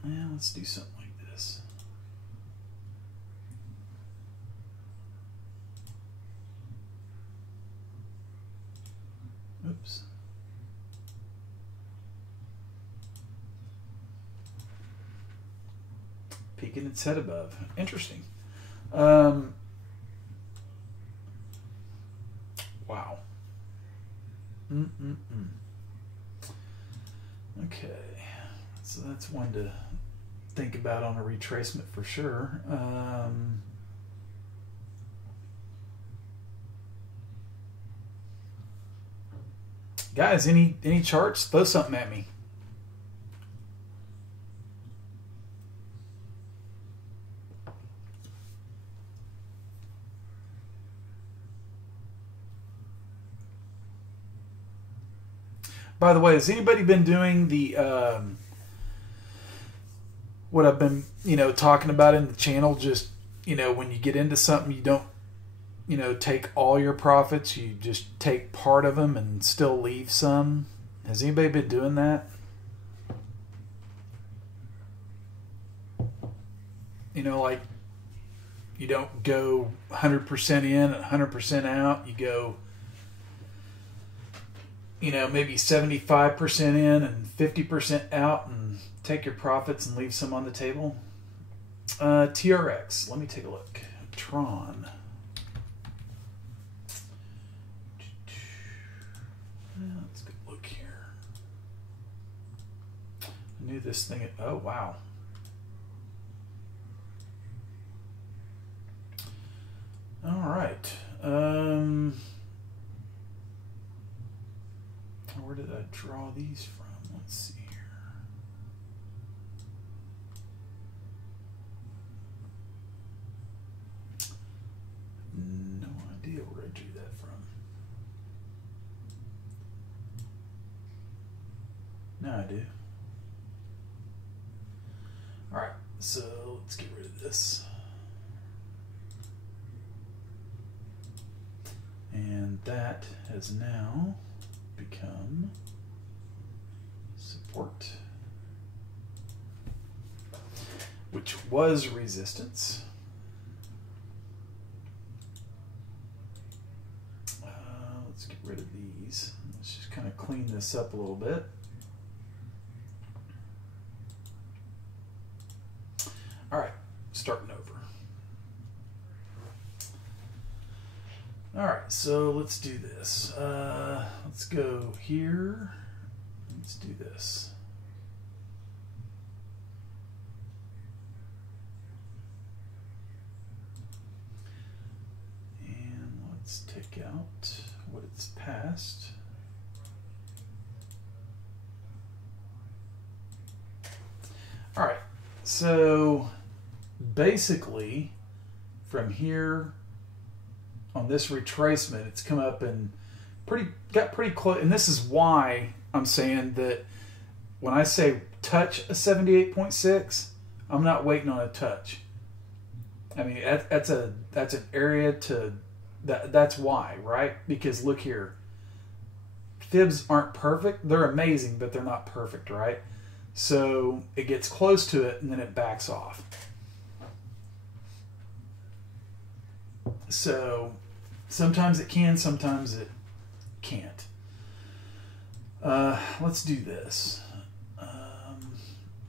Yeah, let's do something like this. Oops. Peeking its head above. Interesting. Wow. Okay. So that's one to think about on a retracement for sure. Guys, any charts? Throw something at me. By the way, has anybody been doing the what I've been, talking about in the channel. Just, when you get into something, you don't, take all your profits. You just take part of them and still leave some. Has anybody been doing that? Like, you don't go 100% in and 100% out. You go, maybe 75% in and 50% out, and take your profits and leave some on the table. TRX. Let me take a look. Tron. Let's go look here. I knew this thing. Oh, wow. All right. Where did I draw these from? Let's see here. No idea where I drew that from. Now I do. All right, so let's get rid of this. And that has now become support, which was resistance. Let's get rid of these. Let's just kind of clean this up a little bit. All right, starting over. All right, so let's do this. Let's go here. Let's do this. And let's take out what it's past. All right, so basically from here on this retracement, it's come up and got pretty close. And this is why I'm saying that when I say touch a 78.6, I'm not waiting on a touch. I mean, that's an area to that's why, right? Because look here, fibs aren't perfect. They're amazing, but they're not perfect, right? So it gets close to it and then it backs off. So sometimes it can, sometimes it can't. Let's do this.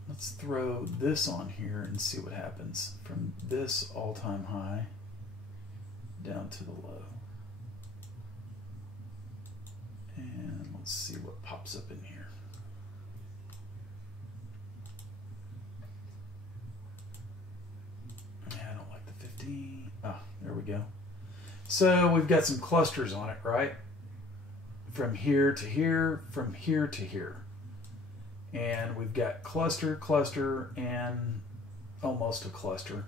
Let's throw this on here and see what happens from this all-time high down to the low. And let's see what pops up in here. I don't like the 50. Ah, there we go. So we've got some clusters on it, right? From here to here, from here to here. And we've got cluster, cluster, and almost a cluster.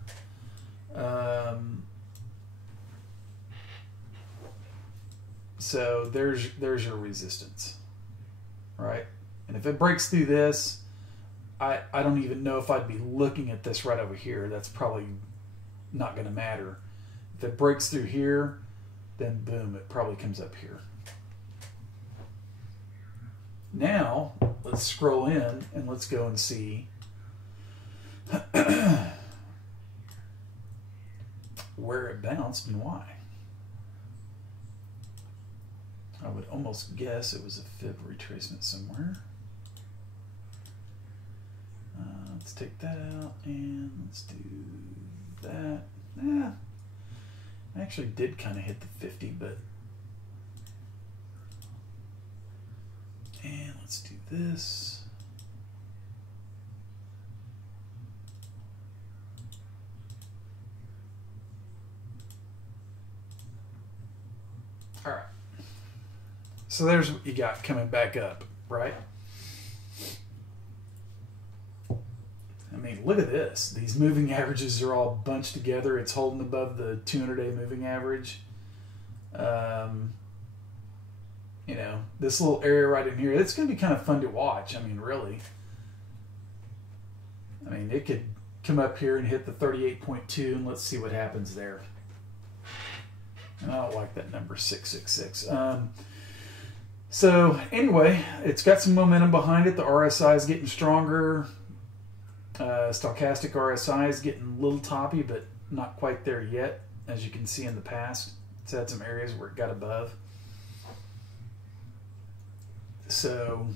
So there's your resistance, right? And if it breaks through this, I don't even know if I'd be looking at this right over here. That's probably not going to matter. If it breaks through here, then boom, it probably comes up here. Now, let's scroll in and let's go and see where it bounced and why. I would almost guess it was a fib retracement somewhere. Let's take that out and let's do that. Yeah, I actually did kind of hit the 50, but and let's do this. All right. So there's what you got coming back up, right? I mean, look at this. These moving averages are all bunched together. It's holding above the 200-day moving average. You know, this little area right in here, it's going to be kind of fun to watch. I mean, really. I mean, it could come up here and hit the 38.2, and let's see what happens there. And I don't like that number 666. So anyway, it's got some momentum behind it. The RSI is getting stronger. Stochastic RSI is getting a little toppy, but not quite there yet, as you can see in the past. It's had some areas where it got above. So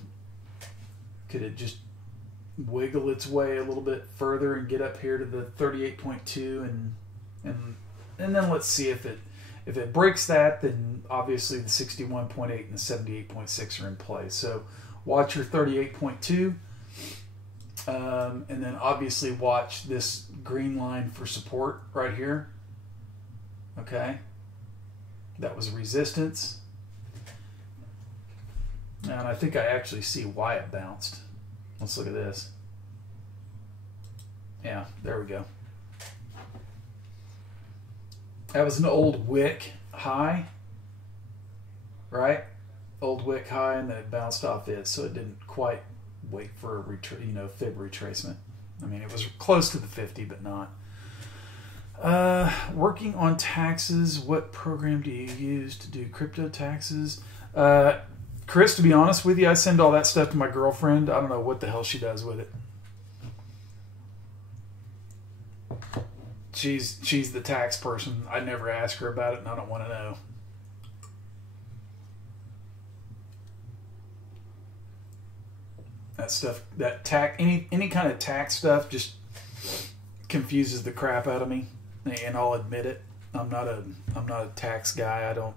could it just wiggle its way a little bit further and get up here to the 38.2, and then let's see if it breaks that, then obviously the 61.8 and the 78.6 are in play. So watch your 38.2, and then obviously watch this green line for support right here. Okay, that was resistance, and I think I actually see why it bounced. Let's look at this. Yeah, there we go. That was an old wick high, right? Old wick high, and then it bounced off it, so it didn't quite wait for a fib retracement. I mean, it was close to the 50, but not. Working on taxes. What program do you use to do crypto taxes? Chris, to be honest with you, I send all that stuff to my girlfriend. I don't know what the hell she does with it. She's the tax person. I never ask her about it, and I don't want to know. That stuff, that any kind of tax stuff, just confuses the crap out of me, and I'll admit it. I'm not a tax guy. I don't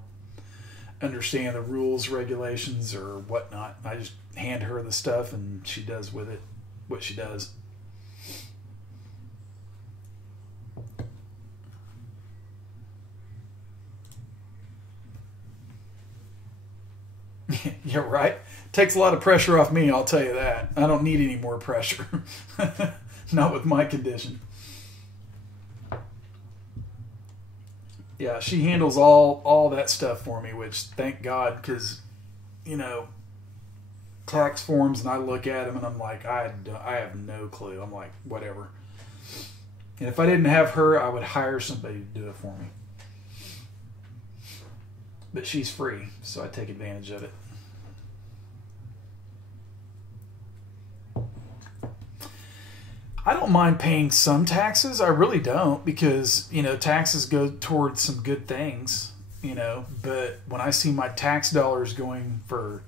understand the rules, regulations, or whatnot. I just hand her the stuff, and she does with it what she does. Yeah, right. Takes a lot of pressure off me, I'll tell you that. I don't need any more pressure. Not with my condition. Yeah, she handles all that stuff for me, which thank God, because, tax forms, and I look at them and I'm like, I have no clue. I'm like, whatever. And if I didn't have her, I would hire somebody to do it for me. But she's free, so I take advantage of it. I don't mind paying some taxes. I really don't, because, taxes go towards some good things, but when I see my tax dollars going for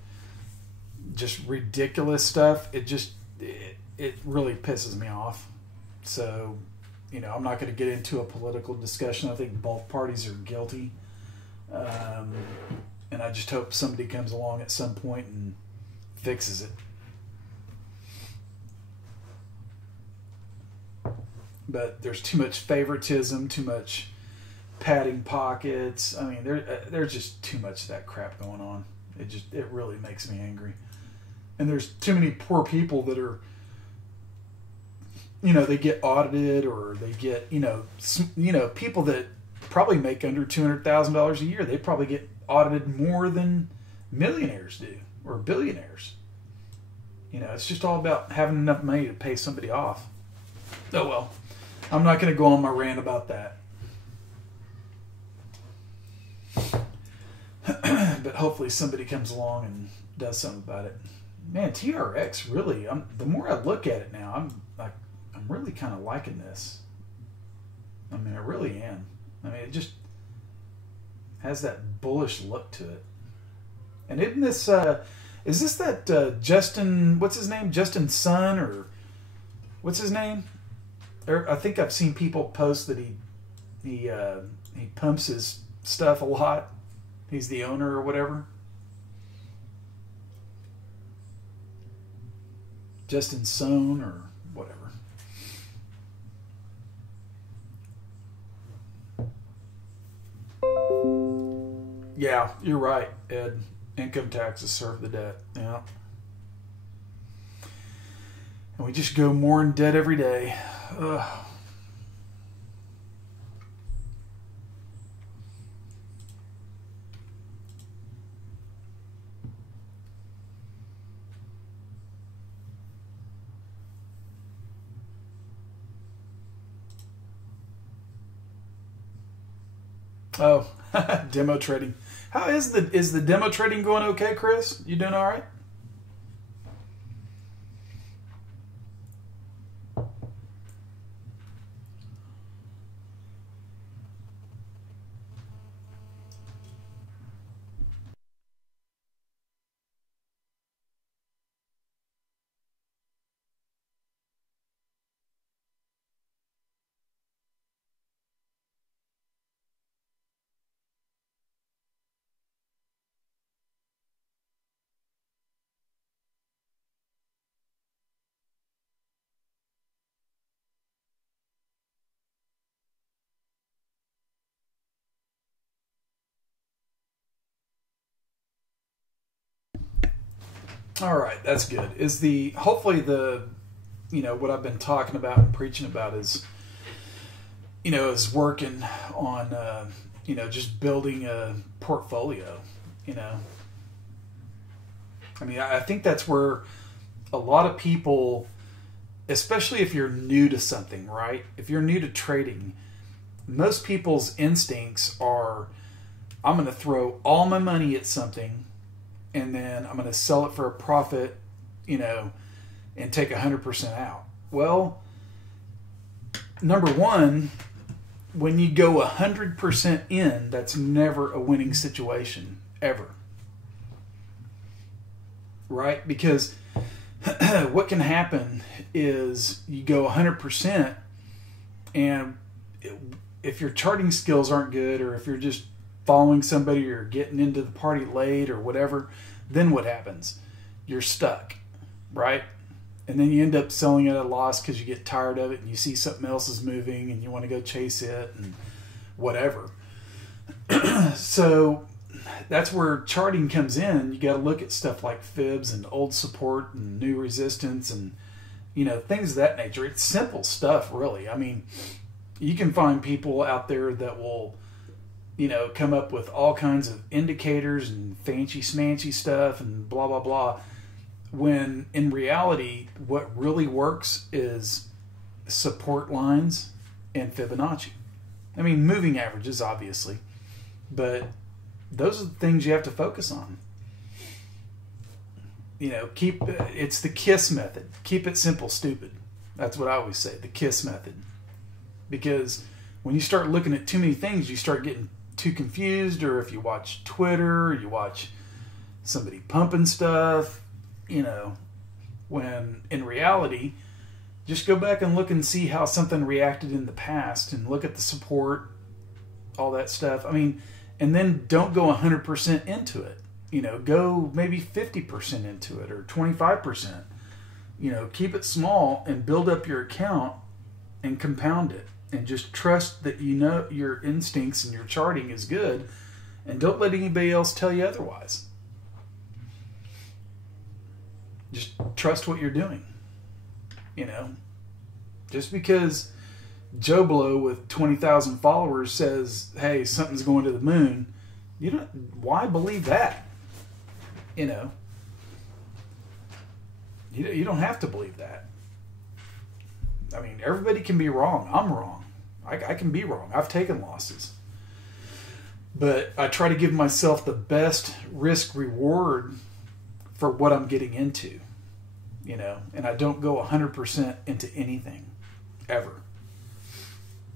just ridiculous stuff, it really pisses me off. So, I'm not going to get into a political discussion. I think both parties are guilty. And I just hope somebody comes along at some point and fixes it. But there's too much favoritism, too much padding pockets. I mean, there's just too much of that crap going on. It really makes me angry. And there's too many poor people that are, they get audited, or they get, people that probably make under $200,000 a year. They probably get audited more than millionaires do, or billionaires. It's just all about having enough money to pay somebody off. Oh well, I'm not going to go on my rant about that. But hopefully somebody comes along and does something about it. Man, TRX really. The more I look at it now, I'm really kind of liking this. I mean, I really am. I mean, it just has that bullish look to it. And isn't this, is this that Justin, what's his name? Justin Sun, or what's his name? I think I've seen people post that he pumps his stuff a lot. He's the owner or whatever. Justin Sun or whatever. Yeah, you're right, Ed. Income taxes serve the debt. Yeah. And we just go more in debt every day. Ugh. Oh, demo trading. How is the demo trading going? Okay, Chris, you doing all right? All right, that's good. Is the hopefully the what I've been talking about and preaching about is working on just building a portfolio. I mean, I think that's where a lot of people, especially if you're new to something, right? If you're new to trading, most people's instincts are, I'm going to throw all my money at something and then I'm going to sell it for a profit, and take 100% out. Well, number one, when you go 100% in, that's never a winning situation, ever. Right? Because what can happen is you go 100% and if your charting skills aren't good, or if you're just following somebody or getting into the party late or whatever, then what happens? You're stuck, right? And then you end up selling at a loss because you get tired of it and you see something else is moving and you want to go chase it and whatever. So that's where charting comes in. You got to look at stuff like fibs and old support and new resistance and things of that nature. It's simple stuff, really. I mean, you can find people out there that will come up with all kinds of indicators and fancy smancy stuff and blah blah blah, when in reality what really works is support lines and Fibonacci. I mean, moving averages obviously, but those are the things you have to focus on. It's the KISS method. Keep it simple, stupid. That's what I always say, the KISS method. Because when you start looking at too many things, you start getting too confused. Or if you watch Twitter, or you watch somebody pumping stuff, when in reality, just go back and look and see how something reacted in the past and look at the support, all that stuff. I mean, and then don't go 100% into it. Go maybe 50% into it or 25%. Keep it small and build up your account and compound it. And just trust that your instincts and your charting is good, and don't let anybody else tell you otherwise. Just trust what you're doing. Just because Joe Blow with 20,000 followers says, "Hey, something's going to the moon," why believe that? You don't have to believe that. I mean, everybody can be wrong. I'm wrong. I can be wrong. I've taken losses. But I try to give myself the best risk reward for what I'm getting into, and I don't go 100% into anything, ever.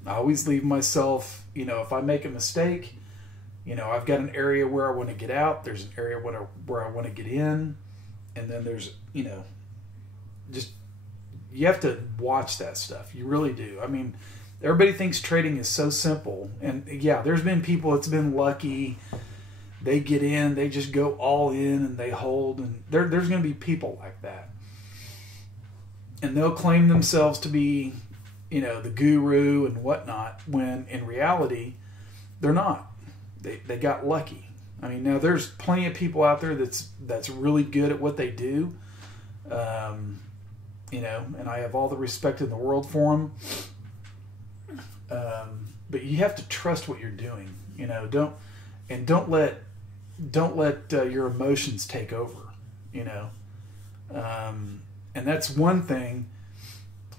I always leave myself, if I make a mistake, I've got an area where I want to get out. There's an area where I want to get in. And then there's, just, you have to watch that stuff. You really do. I mean, everybody thinks trading is so simple. And yeah, there's been people that's been lucky. They get in, they just go all in and they hold. And there's going to be people like that. And they'll claim themselves to be, the guru and whatnot, when in reality, they're not. They got lucky. I mean, now there's plenty of people out there that's really good at what they do. And I have all the respect in the world for them. But you have to trust what you're doing. Don't let your emotions take over. And that's one thing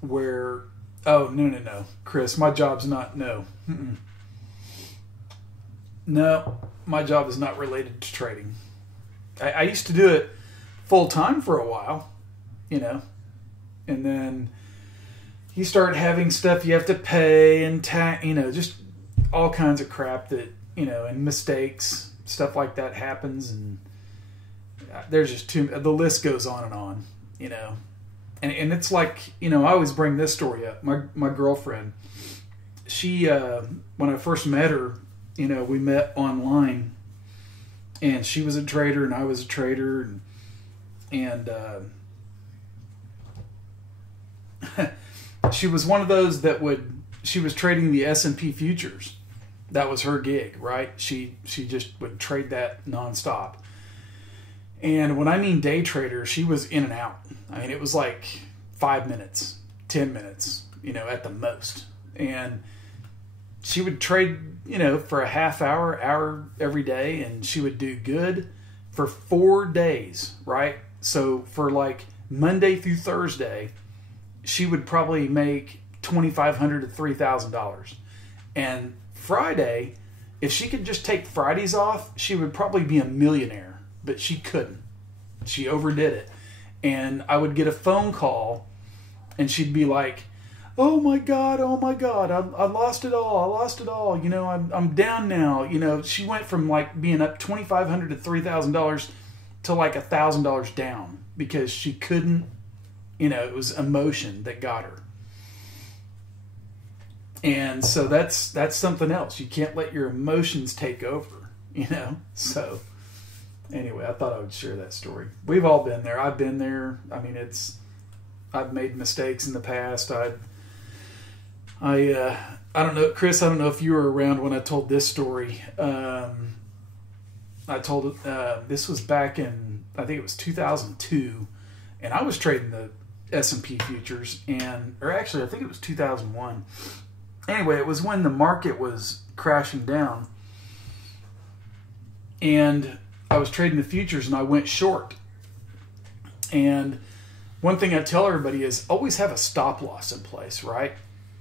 where, oh no, Chris, my job's not, no. No, my job is not related to trading. I used to do it full time for a while, you know, and then you start having stuff you have to pay and you know, just all kinds of crap that, you know, and mistakes, stuff like that happens, and there's just the list goes on, you know. And it's like, you know, I always bring this story up. My girlfriend, she, when I first met her, you know, we met online, and she was a trader and I was a trader, and she was one of those that she was trading the S&P futures. That was her gig, right? She just would trade that nonstop. And when I mean day trader, she was in and out. I mean, it was like 5 minutes, 10 minutes, you know, at the most. And she would trade, you know, for a half hour every day, and she would do good for 4 days, right? So for like Monday through Thursday, she would probably make $2,500 to $3,000. And Friday, if she could just take Fridays off, she would probably be a millionaire, but she couldn't. She overdid it. And I would get a phone call, and she'd be like, oh my God, I lost it all. You know, I'm down now. You know, she went from like being up $2,500 to $3,000 to like $1,000 down because she couldn't, you know, it was emotion that got her. And so that's something else. You can't let your emotions take over, you know? So anyway, I thought I would share that story. We've all been there. I've been there. I mean, I've made mistakes in the past. I don't know, Chris, I don't know if you were around when I told this story. I told this was back in, I think it was 2002, and I was trading the S&P futures, or actually I think it was 2001. Anyway, it was when the market was crashing down, and I was trading the futures, and I went short. And one thing I tell everybody is always have a stop loss in place, right?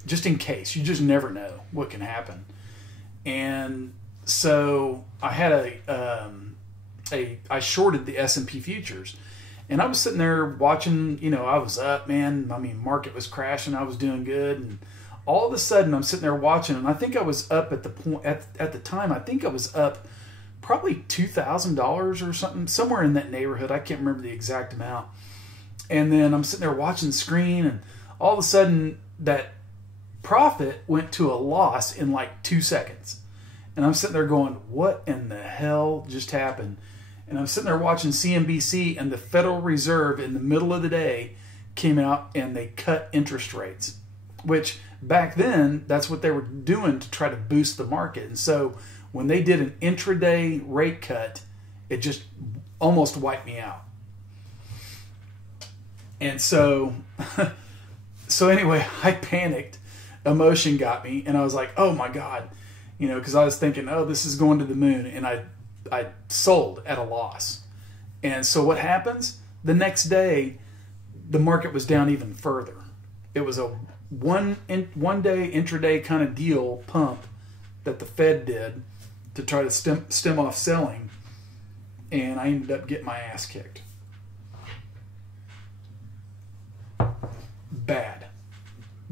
Just in case. You just never know what can happen. And so I had I shorted the S&P futures, and I was sitting there watching, you know, I was up, man. I mean, market was crashing. I was doing good, and all of a sudden I'm sitting there watching, and I think I was up at the point at the time. I think I was up probably $2,000 or something, somewhere in that neighborhood. I can't remember the exact amount. And then I'm sitting there watching the screen, and all of a sudden that profit went to a loss in like 2 seconds. And I'm sitting there going, what in the hell just happened? And I'm sitting there watching CNBC, and the Federal Reserve in the middle of the day came out and they cut interest rates, which back then, that's what they were doing to try to boost the market. And so when they did an intraday rate cut, it just almost wiped me out. And so, anyway, I panicked. Emotion got me, and I was like, oh my God, you know, because I was thinking, oh, this is going to the moon. And I sold at a loss. And so what happens? The next day, the market was down even further. It was a one day intraday kind of deal pump that the Fed did to try to stem off selling, and I ended up getting my ass kicked. Bad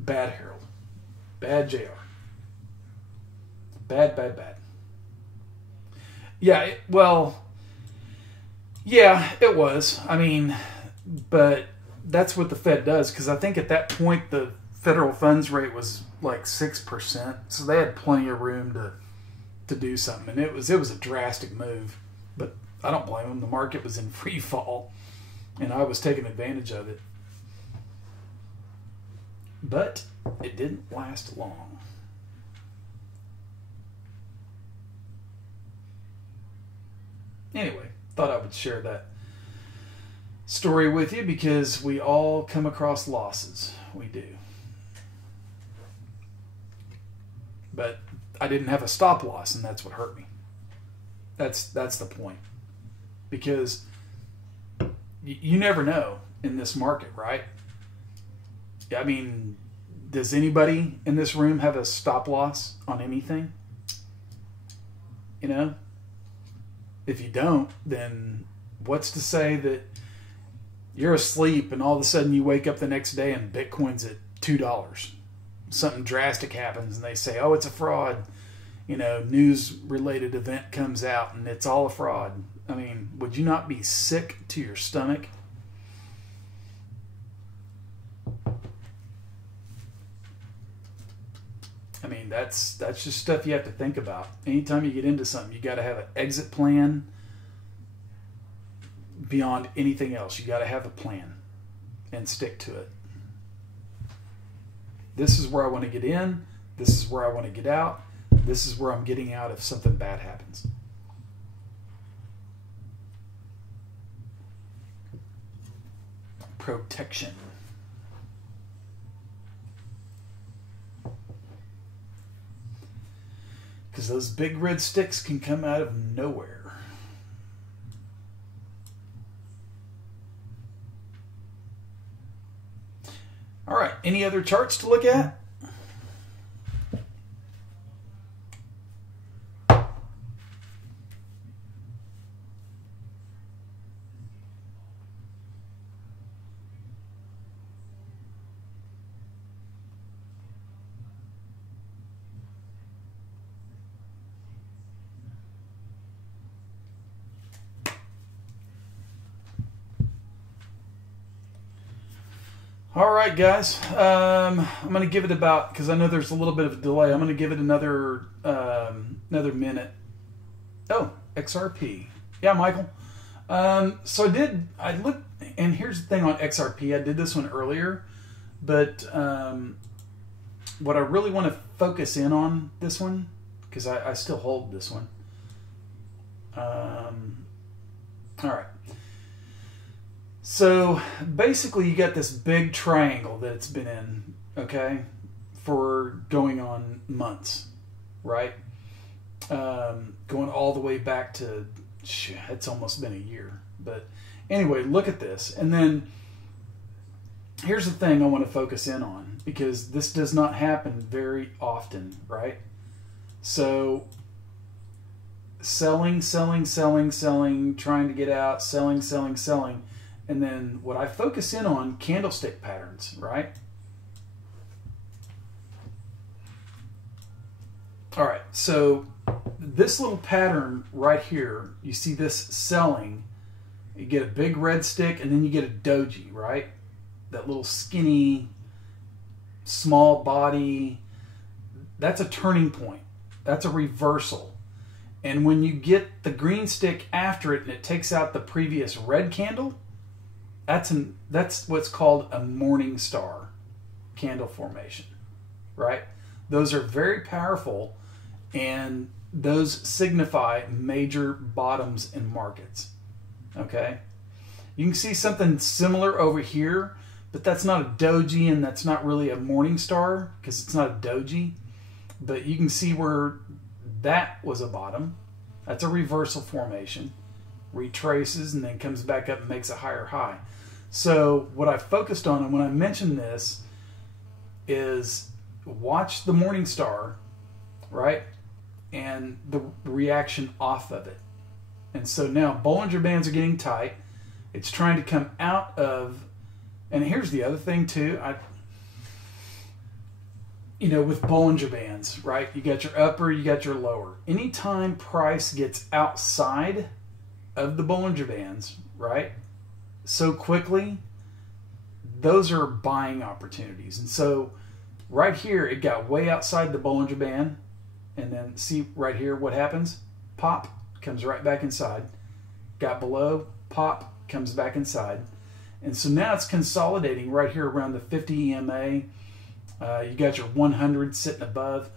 Harold, bad JR, bad. Yeah, it was. I mean, but that's what the Fed does, because I think at that point the federal funds rate was like 6%, so they had plenty of room to do something, and it was a drastic move. But I don't blame them. The market was in free fall, and I was taking advantage of it. But it didn't last long. Anyway, thought I would share that story with you, because we all come across losses. We do. But I didn't have a stop loss, and that's what hurt me. That's the point. Because you never know in this market, right? I mean, does anybody in this room have a stop loss on anything? You know, if you don't, then what's to say that you're asleep and all of a sudden you wake up the next day and Bitcoin's at $2? Something drastic happens and they say, oh, it's a fraud. You know, news-related event comes out and it's all a fraud. I mean, would you not be sick to your stomach? I mean, that's just stuff you have to think about. Anytime you get into something, you got to have an exit plan. Beyond anything else, you got to have a plan and stick to it. This is where I want to get in. This is where I want to get out. This is where I'm getting out if something bad happens. Protection. Because those big red sticks can come out of nowhere. All right, any other charts to look at? All right, guys. I'm going to give it about, because I know there's a little bit of a delay, I'm going to give it another minute. Oh, XRP. Yeah, Michael. So I looked, and here's the thing on XRP. I did this one earlier, but what I really want to focus in on this one, because I still hold this one. All right. So basically you got this big triangle that it's been in, okay, for going on months, right? Going all the way back to, it's almost been a year. But anyway, look at this. And then here's the thing I want to focus in on, because this does not happen very often, right? So selling, trying to get out, selling. And then what I focus in on, candlestick patterns, right? All right, so this little pattern right here, you see this selling, you get a big red stick and then you get a doji, right? That little skinny, small body, that's a turning point. That's a reversal. And when you get the green stick after it and it takes out the previous red candle, that's what's called a morning star candle formation, right? Those are very powerful, and those signify major bottoms in markets, okay? You can see something similar over here, but that's not a doji, and that's not really a morning star because it's not a doji, but you can see where that was a bottom. That's a reversal formation, retraces, and then comes back up and makes a higher high. So what I focused on, and when I mentioned this, is watch the morning star, right? And the reaction off of it. And so now Bollinger Bands are getting tight. It's trying to come out of, and here's the other thing too. With Bollinger Bands, right? You got your upper, you got your lower. Anytime price gets outside of the Bollinger Bands, right? So quickly, those are buying opportunities. And so right here, it got way outside the Bollinger Band. And then see right here what happens? Pop, comes right back inside. Got below, pop, comes back inside. And so now it's consolidating right here around the 50 EMA. You got your 100 sitting above.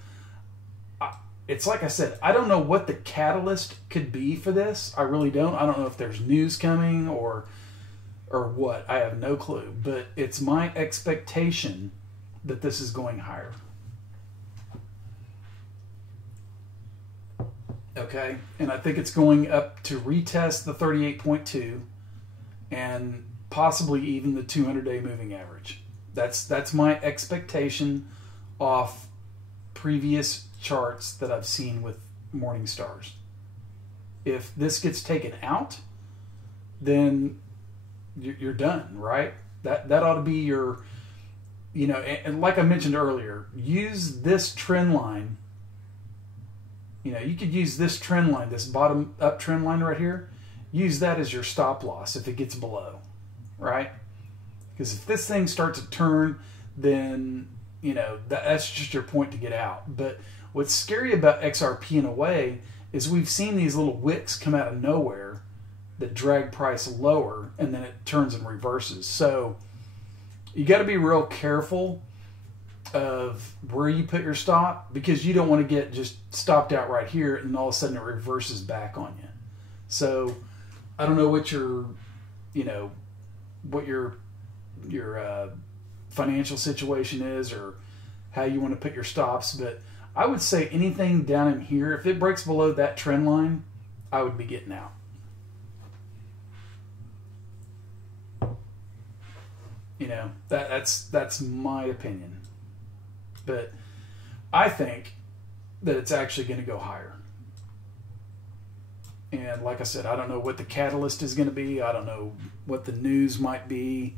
It's like I said, I don't know what the catalyst could be for this. I really don't. I don't know if there's news coming or what. I have no clue. But it's my expectation that this is going higher. Okay? And I think it's going up to retest the 38.2 and possibly even the 200-day moving average. That's my expectation off previous charts that I've seen with morning stars. If this gets taken out, then you're done, right? That ought to be your, you know, and like I mentioned earlier, use this trend line. You know, you could use this trend line, this bottom up trend line right here, use that as your stop loss if it gets below, right? Because if this thing starts to turn, then, you know, that's just your point to get out. But what's scary about XRP in a way is we've seen these little wicks come out of nowhere that drag price lower, and then it turns and reverses. So you got to be real careful of where you put your stop, because you don't want to get just stopped out right here and all of a sudden it reverses back on you. So I don't know what your, you know, what your financial situation is or how you want to put your stops, but I would say anything down in here, if it breaks below that trend line, I would be getting out. You know, that's my opinion. But I think that it's actually going to go higher. And like I said, I don't know what the catalyst is going to be. I don't know what the news might be.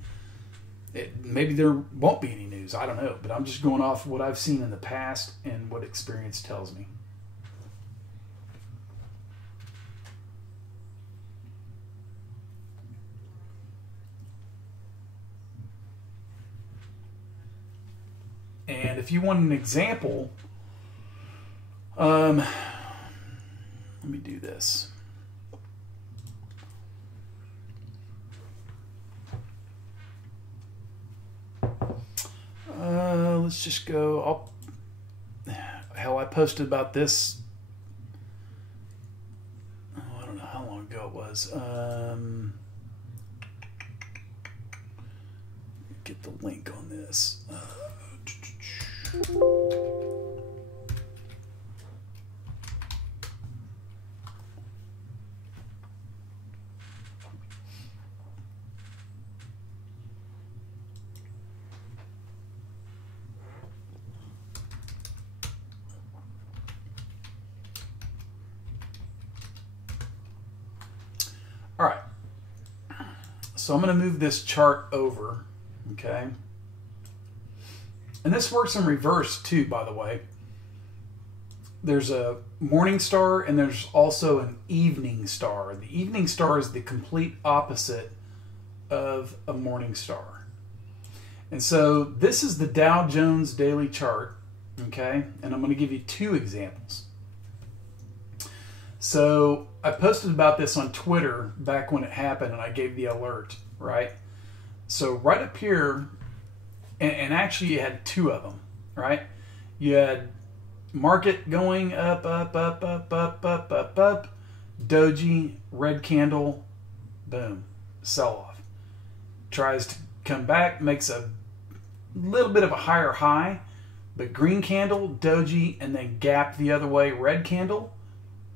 Maybe there won't be any news. I don't know. But I'm just going off what I've seen in the past and what experience tells me. And if you want an example, let me do this. Let's just go. Hell, I posted about this. Oh, I don't know how long ago it was. Get the link on this. All right, so I'm going to move this chart over, okay? And this works in reverse too, by the way. There's a morning star and there's also an evening star. The evening star is the complete opposite of a morning star. And so this is the Dow Jones daily chart, okay? And I'm going to give you two examples. So I posted about this on Twitter back when it happened and I gave the alert, right? So right up here, and actually you had two of them, right? You had market going up, up, up, up, up, up, up, up, doji, red candle, boom, sell off. Tries to come back, makes a little bit of a higher high, but green candle, doji, and then gap the other way, red candle,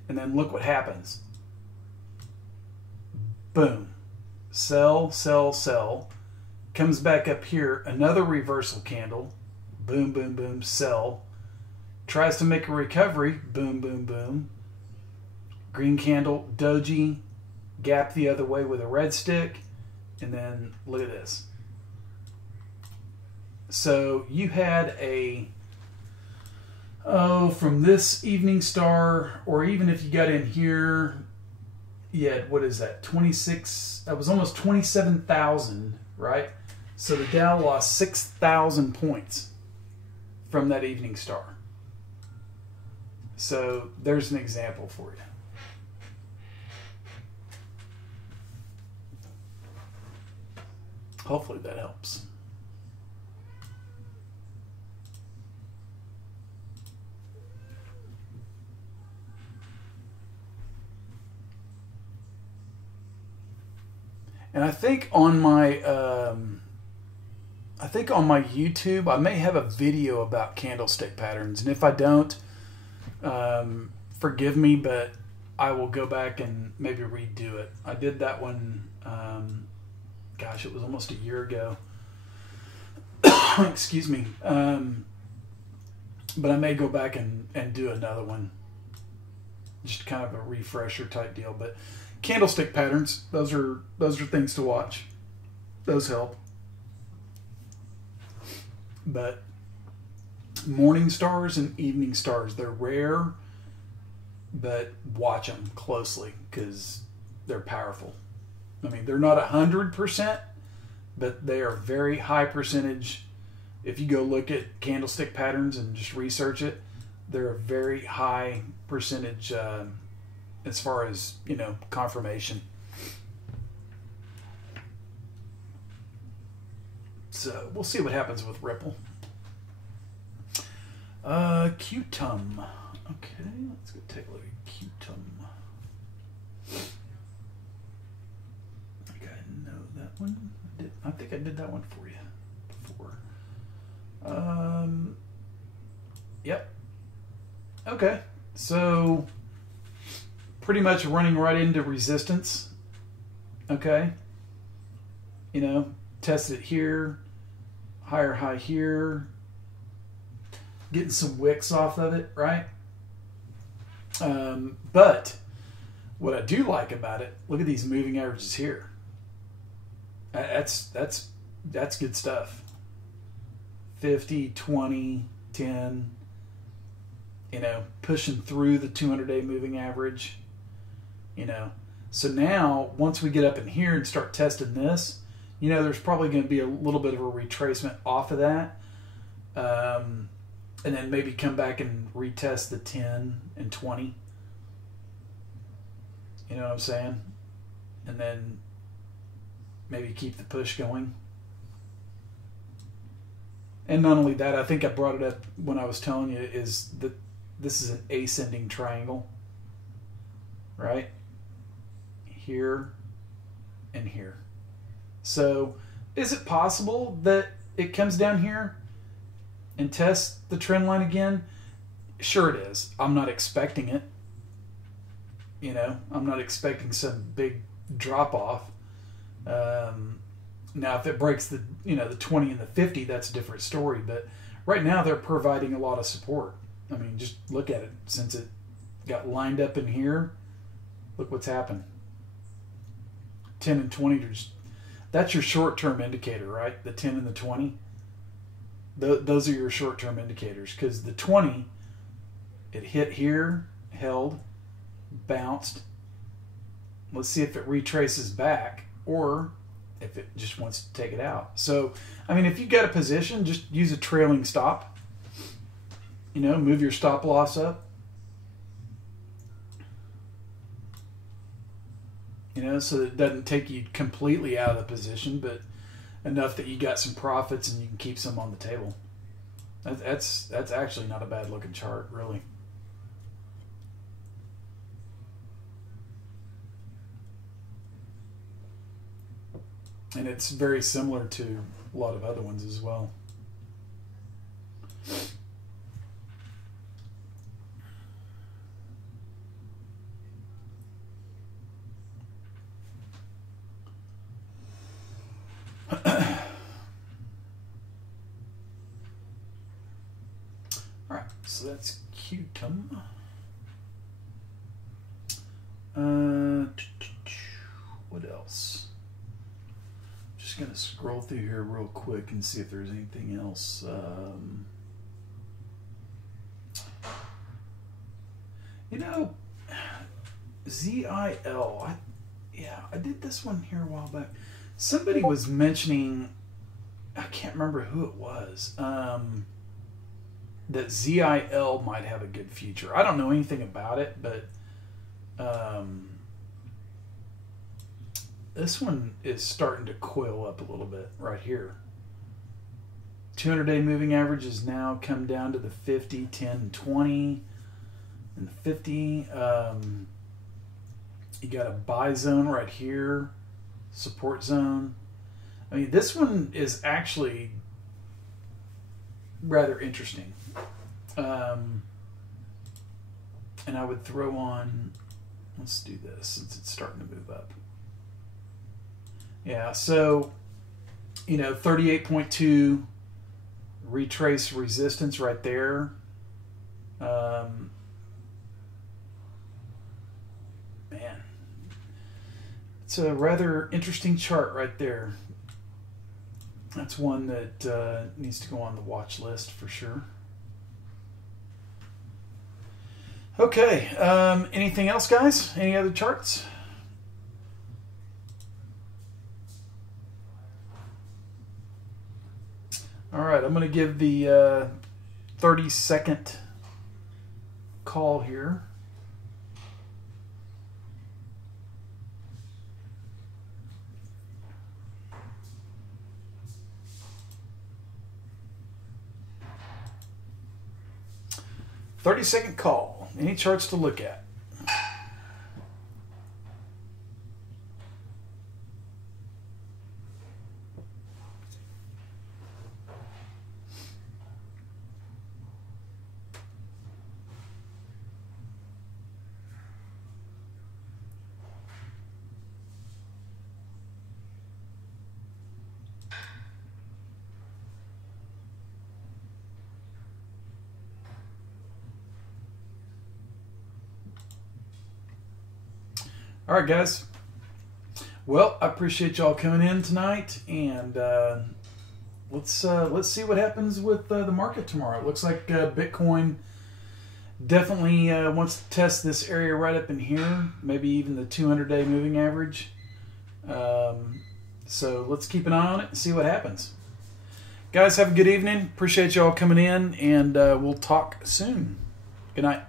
and then look what happens. Boom. Sell, sell, sell. Comes back up here, another reversal candle. Boom, boom, boom, sell. Tries to make a recovery. Boom, boom, boom. Green candle, doji, gap the other way with a red stick. And then look at this. So you had a, from this evening star, or even if you got in here, you had, what is that, 26, that was almost 27,000, right? So the Dow lost 6,000 points from that evening star. So there's an example for you. Hopefully that helps. And I think on my YouTube, I may have a video about candlestick patterns. And if I don't, forgive me, but I will go back and maybe redo it. I did that one, gosh, it was almost a year ago. Excuse me. But I may go back and do another one. just kind of a refresher type deal. But candlestick patterns, those are things to watch. Those help. But morning stars and evening stars, they're rare, but watch them closely because they're powerful. I mean, they're not 100%, but they are very high percentage. If you go look at candlestick patterns and just research it, they're a very high percentage as far as, you know, confirmation. So we'll see what happens with Ripple. QTUM. Okay, let's go take a look at QTUM. I think I know that one. I think I did that one for you before. Yep. Okay, so pretty much running right into resistance. Okay. You know, tested it here, higher high here, getting some wicks off of it, right? But what I do like about it, look at these moving averages here. That's good stuff. 50, 20, 10, you know, pushing through the 200-day moving average, you know. So now, once we get up in here and start testing this, you know, there's probably going to be a little bit of a retracement off of that. And then maybe come back and retest the 10 and 20. You know what I'm saying? And then maybe keep the push going. And not only that, I think I brought it up when I was telling you, is that this is an ascending triangle. Right? Here and here. So is it possible that it comes down here and tests the trend line again? Sure it is. I'm not expecting it. You know, I'm not expecting some big drop off. Now, if it breaks the, you know, the 20 and the 50, that's a different story. But right now, they're providing a lot of support. I mean, just look at it. Since it got lined up in here, look what's happened. 10 and 20, that's your short-term indicator, right? The 10 and the 20. Those are your short-term indicators, because the 20, it hit here, held, bounced. Let's see if it retraces back or if it just wants to take it out. So, I mean, if you've got a position, just use a trailing stop. You know, move your stop loss up. You know, so that it doesn't take you completely out of the position, but enough that you got some profits and you can keep some on the table. That's actually not a bad looking chart, really. And it's very similar to a lot of other ones as well. All right, so that's QTUM. What else? Just gonna scroll through here real quick and see if there's anything else. You know, ZIL. I did this one here a while back. Somebody was mentioning, I can't remember who it was, that ZIL might have a good future. I don't know anything about it, but this one is starting to coil up a little bit right here. 200-day moving average has now come down to the 50, 10, and 20, and 50. You got a buy zone right here, support zone. I mean, this one is actually rather interesting. And I would throw on, let's do this since it's starting to move up. Yeah, so, you know, 38.2 retrace resistance right there. It's a rather interesting chart right there. That's one that needs to go on the watch list for sure. Okay, anything else, guys? Any other charts? All right, I'm going to give the 30-second call here. Second call. Any charts to look at? All right, guys. Well, I appreciate y'all coming in tonight, and let's see what happens with the market tomorrow. It looks like Bitcoin definitely wants to test this area right up in here, maybe even the 200-day moving average. So let's keep an eye on it and see what happens. Guys, have a good evening. Appreciate y'all coming in, and we'll talk soon. Good night.